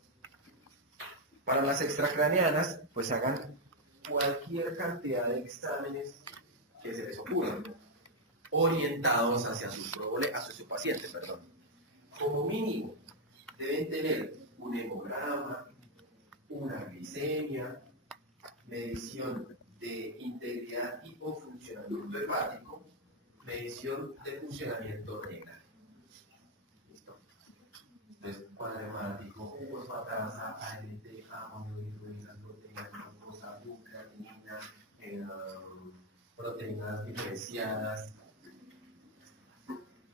Para las extracraneanas, pues hagan cualquier cantidad de exámenes que se les ocurran, orientados hacia su paciente, Como mínimo, deben tener un hemograma, una glicemia, medición de integridad y o funcionamiento hepático, medición de funcionamiento renal. ¿Listo? Entonces, cuadremático, fosfatasa, ALT, amonio, proteínas, glucosa, creatinina, proteínas diferenciadas.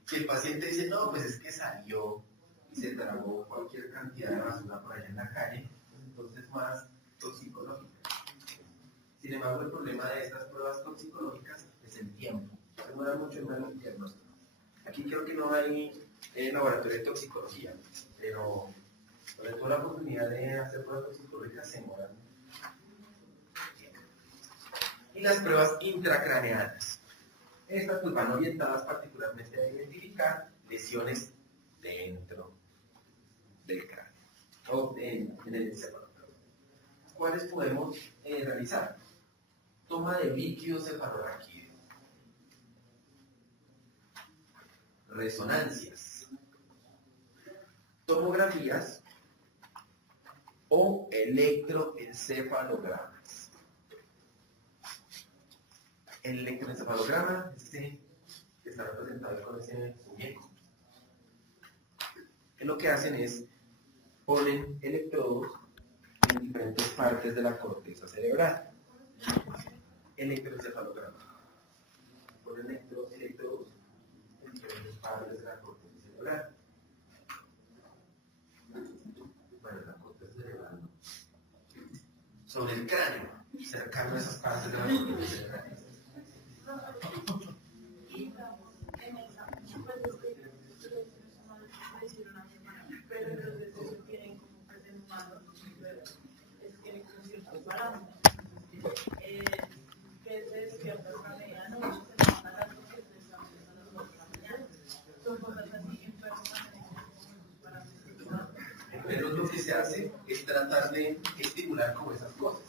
Si el paciente dice, no, pues es que salió y se tragó cualquier cantidad de basura por allá en la calle, pues entonces más toxicológica. Sin embargo, el problema de estas pruebas toxicológicas es el tiempo. Se demora mucho en dar un diagnóstico. Aquí creo que no hay laboratorio de toxicología, pero sobre todo la oportunidad de hacer pruebas toxicológicas se demoran. Y las pruebas intracraneales. Estas pues van orientadas particularmente a identificar lesiones dentro del cráneo o en el encéfalo. ¿Cuáles podemos realizar? Toma de líquido cefalorraquídeo, resonancias, tomografías o electroencefalogramas. El electroencefalograma que está representado con ese muñeco. Que lo que hacen es ponen electrodos en diferentes partes de la corteza cerebral. Electroencefalograma. Ponen electrodos en diferentes partes de la corteza cerebral. Bueno, la corteza cerebral no. Sobre el cráneo, cercano a esas partes de la corteza cerebral. Y en esa, pues es que me hicieron a mi hermana, pero entonces eso tienen como presentando, es que le pusieron sus parámetros. Que se despierta a la medianoche, se va a parar porque se despierta a las 2 de la mañana. Son cosas así enfermas. Pero lo que se hace es tratar de estimular como esas cosas.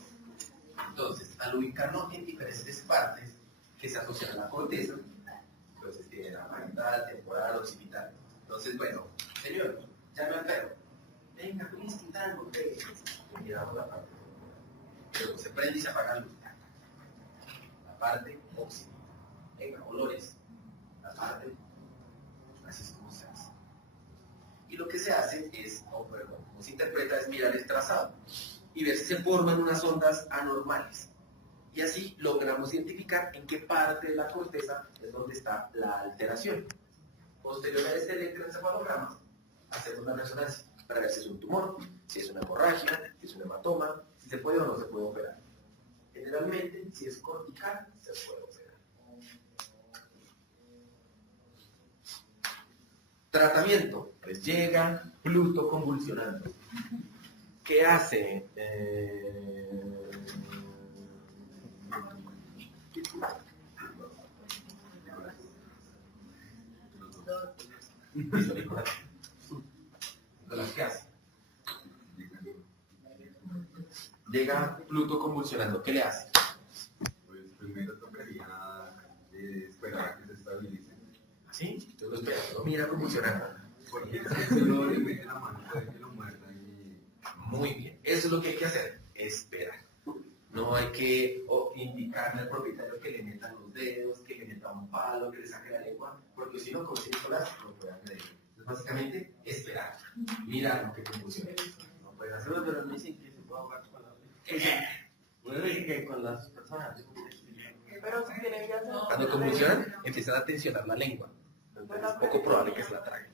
Entonces, al ubicarlo en diferentes partes que se asocian a la corteza, entonces tiene la parietal, temporal, occipital. Entonces, bueno, señor, ya no enfermo. Venga, please, quitando, y miramos la parte. Pero se prende y se apaga la luz. La parte occipital. Venga, olores. La parte, así es como se hace. Y lo que se hace es, como se interpreta, es mirar el trazado y ver si se forman unas ondas anormales. Y así logramos identificar en qué parte de la corteza es donde está la alteración. Posterior a este electroencefalograma, hacemos la resonancia para ver si es un tumor, si es una hemorragia, si es un hematoma, si se puede o no se puede operar. Generalmente, si es cortical, se puede operar. Tratamiento, pues llega Pluto convulsionando. ¿Qué hace? ¿Qué hace? Llega Pluto convulsionando. ¿Qué le hace? Pues primero tocaría esperar a que se estabilice. ¿Sí? Yo lo espero. Lo mira convulsionando. Porque si uno le mete la mano puede que lo muerda y... Muy bien. Eso es lo que hay que hacer. Esperar. No hay que indicarle al propietario que le metan los dedos, que le meta un palo, que le saque la lengua, porque si no, como si Nicolás, no puede agredir. Entonces, básicamente, esperar. Mirar lo que convulsione. No pueden hacerlo, pero no dicen que se puede ahogar con las que con las personas. Pero si tiene ya Cuando convulsionan, empiezan a tensionar la lengua. Entonces, es poco probable que se la traguen.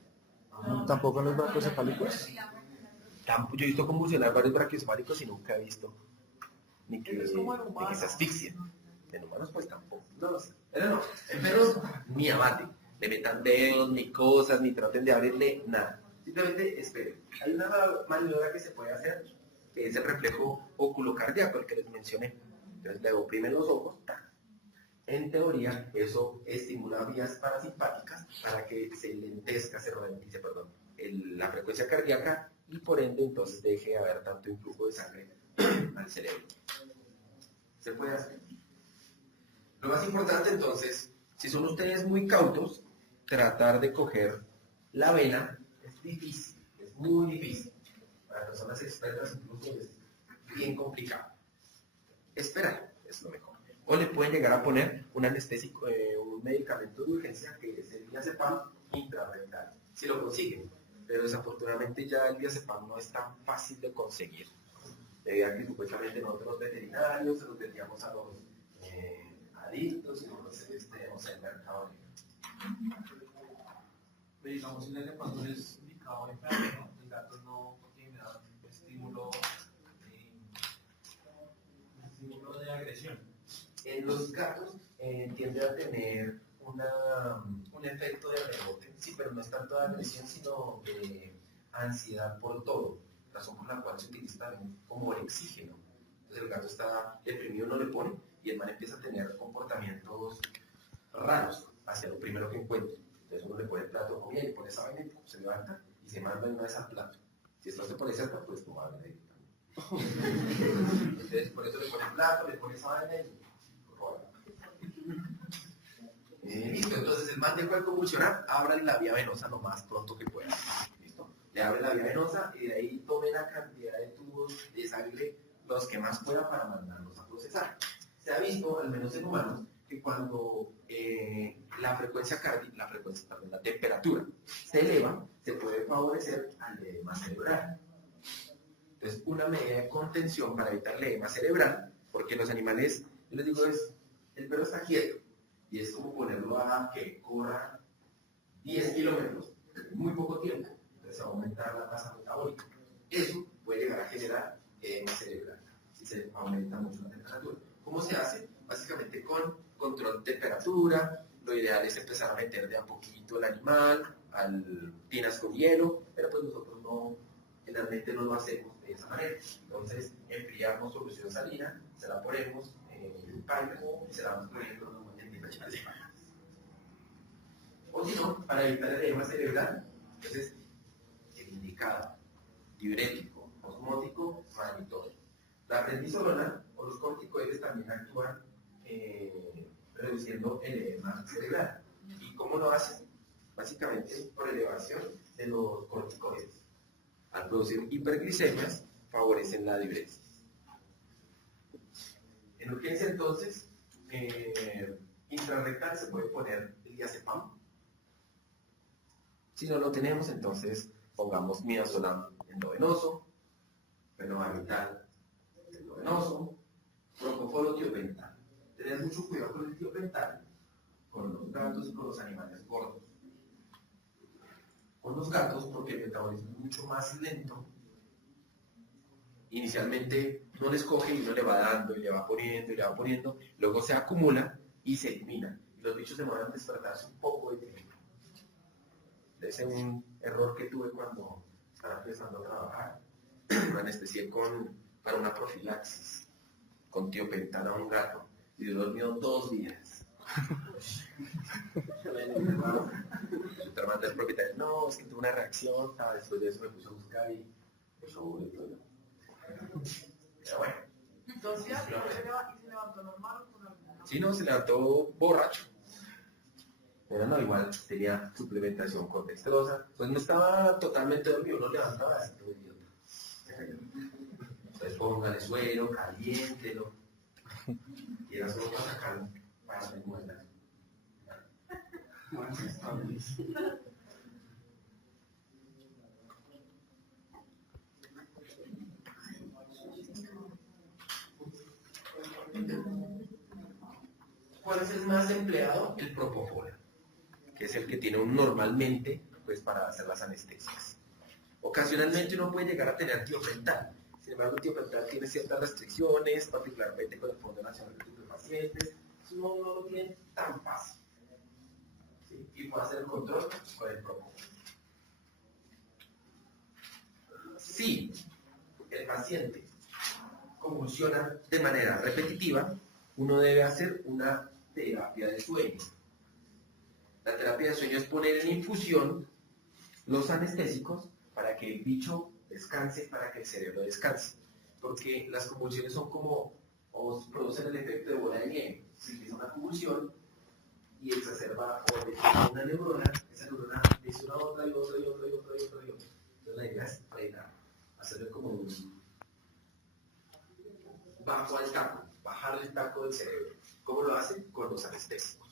¿Tampoco en los bracocefálicos? Yo he visto convulsionar varios brachiocefálicos y nunca he visto ni que se asfixien. En humanos pues tampoco. No lo sé. Pero no, en perros ni abate. Le metan dedos, ni cosas, ni traten de abrirle nada. Simplemente esperen. Hay una maniobra que se puede hacer, que es el reflejo oculocardíaco, el que les mencioné. Entonces le oprimen los ojos. ¡Tac! En teoría, eso estimula vías parasimpáticas para que se lentezca, se ralentice, la frecuencia cardíaca y por ende entonces deje de haber tanto influjo de sangre al cerebro. Se puede hacer. Lo más importante entonces, si son ustedes muy cautos, tratar de coger la vena es difícil, es muy difícil. personas expertas incluso es bien complicado. Esperar es lo mejor. O le pueden llegar a poner un anestésico, un medicamento de urgencia que es el diazepam intrarrectal, si lo consiguen. Pero desafortunadamente ya el diazepam no es tan fácil de conseguir. Debido a que supuestamente nosotros los veterinarios se los vendíamos a los adictos y entonces tenemos el mercado negro. Pero digamos, el diazepam es indicado en perros, ¿no? El gato no tiene estímulo de agresión. En los gatos tiende a tener un efecto de rebote, sí, pero no es tanto de agresión, sino de ansiedad por todo, razón por la cual se utiliza también como el oxígeno. Entonces el gato está deprimido, no le pone, y el man empieza a tener comportamientos raros hacia lo primero que encuentre. Entonces uno le pone el plato de comida y le pone esa vaina y se levanta y se manda una vez al plato. Si esto se pone cerca, pues no va a haber ahí. Entonces por eso le pone el plato, le pone esa vaina y listo, entonces el man dejó de convulsionar, abra la vía venosa lo más pronto que pueda. ¿Listo? Le abre la vía venosa y de ahí tome la cantidad de tubos de sangre, los que más pueda, para mandarlos a procesar. Se ha visto, al menos en humanos, que cuando la frecuencia cardíaca, la temperatura se eleva, se puede favorecer al edema cerebral. Entonces, una medida de contención para evitar el edema cerebral, porque los animales, yo les digo, el perro está quieto, y es como ponerlo a que corra 10 kilómetros en muy poco tiempo, entonces va a aumentar la tasa metabólica. Eso puede llegar a generar edema cerebral, si se aumenta mucho la temperatura. ¿Cómo se hace? Básicamente con control de temperatura. Lo ideal es empezar a meter de a poquito el animal, tinas con hielo, pero pues nosotros no, generalmente no lo hacemos de esa manera. Entonces, enfriamos solución salina, se la ponemos en pailas y se la vamos poniendo en diferentes pailas. O si no, para evitar el edema cerebral, entonces, el indicado, diurético, osmótico, mannitol. La prednisolona o los corticoides también actúan reduciendo el edema cerebral. ¿Y cómo lo hacen? Básicamente por elevación de los corticoides. Al producir hiperglicemias, favorecen la diuresis. En urgencia, entonces, intrarrectal se puede poner el diazepam. Si no lo tenemos, entonces pongamos midazolam endovenoso, fenobarbital endovenoso, propofol, tiopental. Tener mucho cuidado con el tiopental, con los gatos y con los animales gordos. Con los gatos, porque el metabolismo es mucho más lento, inicialmente no les coge y uno le va dando y le va poniendo y le va poniendo, luego se acumula y se elimina. Y los bichos demoran despertarse un poco de tiempo. Ese es un error que tuve cuando estaba empezando a trabajar. Me anestesié para una profilaxis con tiopental a un gato y duró dormido 2 días. Otra manda el propietario, no, es que tuve una reacción, después de eso me puse a buscar y eso volvió todo. Pero bueno. Entonces, ¿y se levantó normal o con alguna? Sí, no, se levantó borracho. Pero no, igual tenía suplementación con dextrosa. Pues no estaba totalmente dormido, no levantaba así todo idiota. Entonces póngale suero, caliéntelo. Y era solo para sacarlo, para hacer muerdas. ¿Cuál es el más empleado? El propofol, que es el que tiene uno normalmente pues, para hacer las anestesias. Ocasionalmente uno puede llegar a tener tiopental. Sin embargo, el tiopental tiene ciertas restricciones, particularmente con el Fondo Nacional de Estupefacientes. Eso no lo tiene tan fácil. ¿Sí? Y puede hacer el control con el propofol. Si el paciente convulsiona de manera repetitiva, uno debe hacer una terapia de sueño. La terapia de sueño es poner en infusión los anestésicos para que el bicho descanse, para que el cerebro descanse. Porque las convulsiones son como, o producen el efecto de bola de nieve. Se empieza una convulsión y exacerba o lesiona una neurona, esa neurona lesiona otra y otra y otra y otra y otra y otra. Entonces la idea es frenar. hacerle como un bajo al taco, bajar el taco del cerebro. ¿Cómo lo hacen? Con los anestésicos.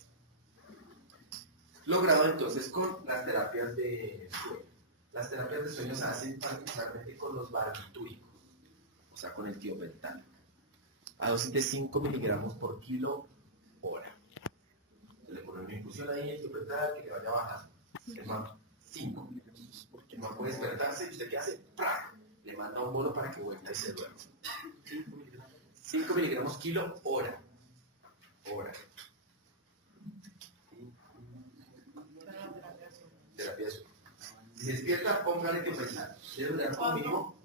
Logrado entonces con las terapias de sueño. Las terapias de sueño se hacen particularmente con los barbitúricos, o sea, con el tiopental, a dosis de 5 miligramos por kilo hora. Se le pone una infusión ahí en el tiopental que le vaya bajando. El man, 5. El man puede despertarse y usted qué hace, ¡prac! Le manda un bono para que vuelva y se duerma. 5 miligramos kilo hora. Terapia de sueño. Si se despierta, póngale que pensar. Debe durar como mínimo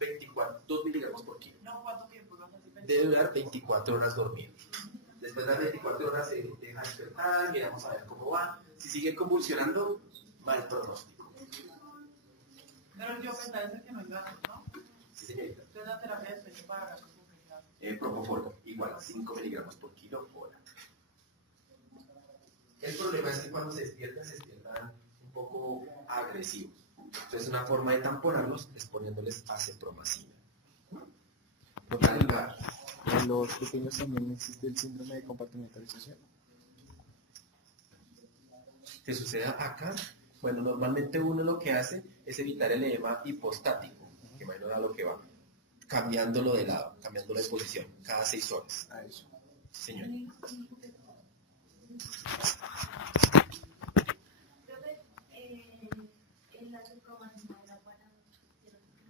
2 miligramos por kilo. No, ¿cuánto tiempo lo hace? Debe durar 24 horas dormido. Después de las 24 horas se deja despertar, miramos a ver cómo va. Si sigue convulsionando, mal pronóstico. Pero el tiopental es el que no hay gatos, ¿no? Sí, señorita. Entonces la terapia de sueño para gatos con gatos. Propofol, igual, 5 miligramos por kilo hora. El problema es que cuando se despiertan un poco agresivos. Entonces una forma de tamponarlos es poniéndoles acepromacina. No cargar. En los pequeños también existe el síndrome de compartimentalización. ¿Qué sucede acá? Bueno, normalmente uno lo que hace es evitar el edema hipostático, que imagino a lo que va, cambiándolo de lado, cambiándolo de posición, cada 6 horas. A eso. Señor. En la acepromacina era para...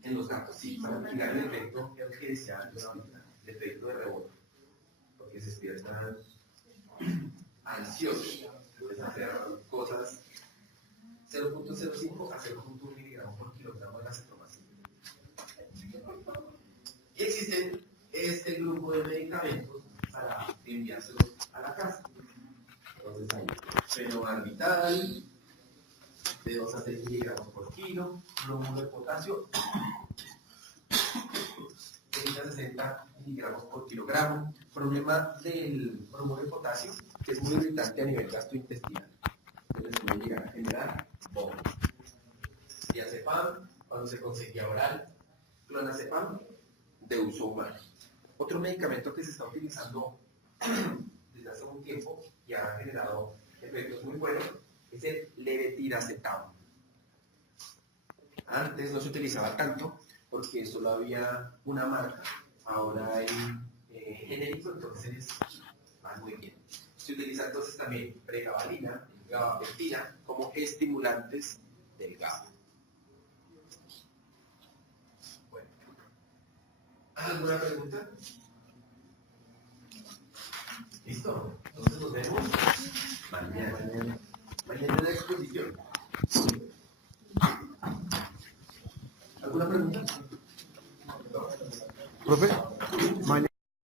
En los gatos, sí, para mitigar el efecto que decía yo ahorita, el efecto de rebote, porque se despiertan ansiosos, puedes hacer cosas 0.05 a 0.1 miligramos por kilogramo de la acepromacina. Y existen este grupo de medicamentos para enviárselos a la casa. Entonces hay fenobarbital, de 2 a 6 miligramos por kilo, bromuro de potasio, 30 a 60 miligramos por kilogramo. Problema del bromuro de potasio, que es muy irritante a nivel gastrointestinal. Entonces puede llegar a generar vómitos. Diazepam, cuando se conseguía oral, clonazepam, de uso humano. Otro medicamento que se está utilizando desde hace un tiempo y ha generado efectos muy buenos es el levetiracetam. Antes no se utilizaba tanto porque solo había una marca, ahora hay genérico, entonces va muy bien. Se utiliza entonces también pregabalina, gabapentina como estimulantes del GABA. Bueno, ¿alguna pregunta? ¿Listo? Entonces nos vemos mañana. Mañana en la exposición. ¿Alguna pregunta? Profe, mañana.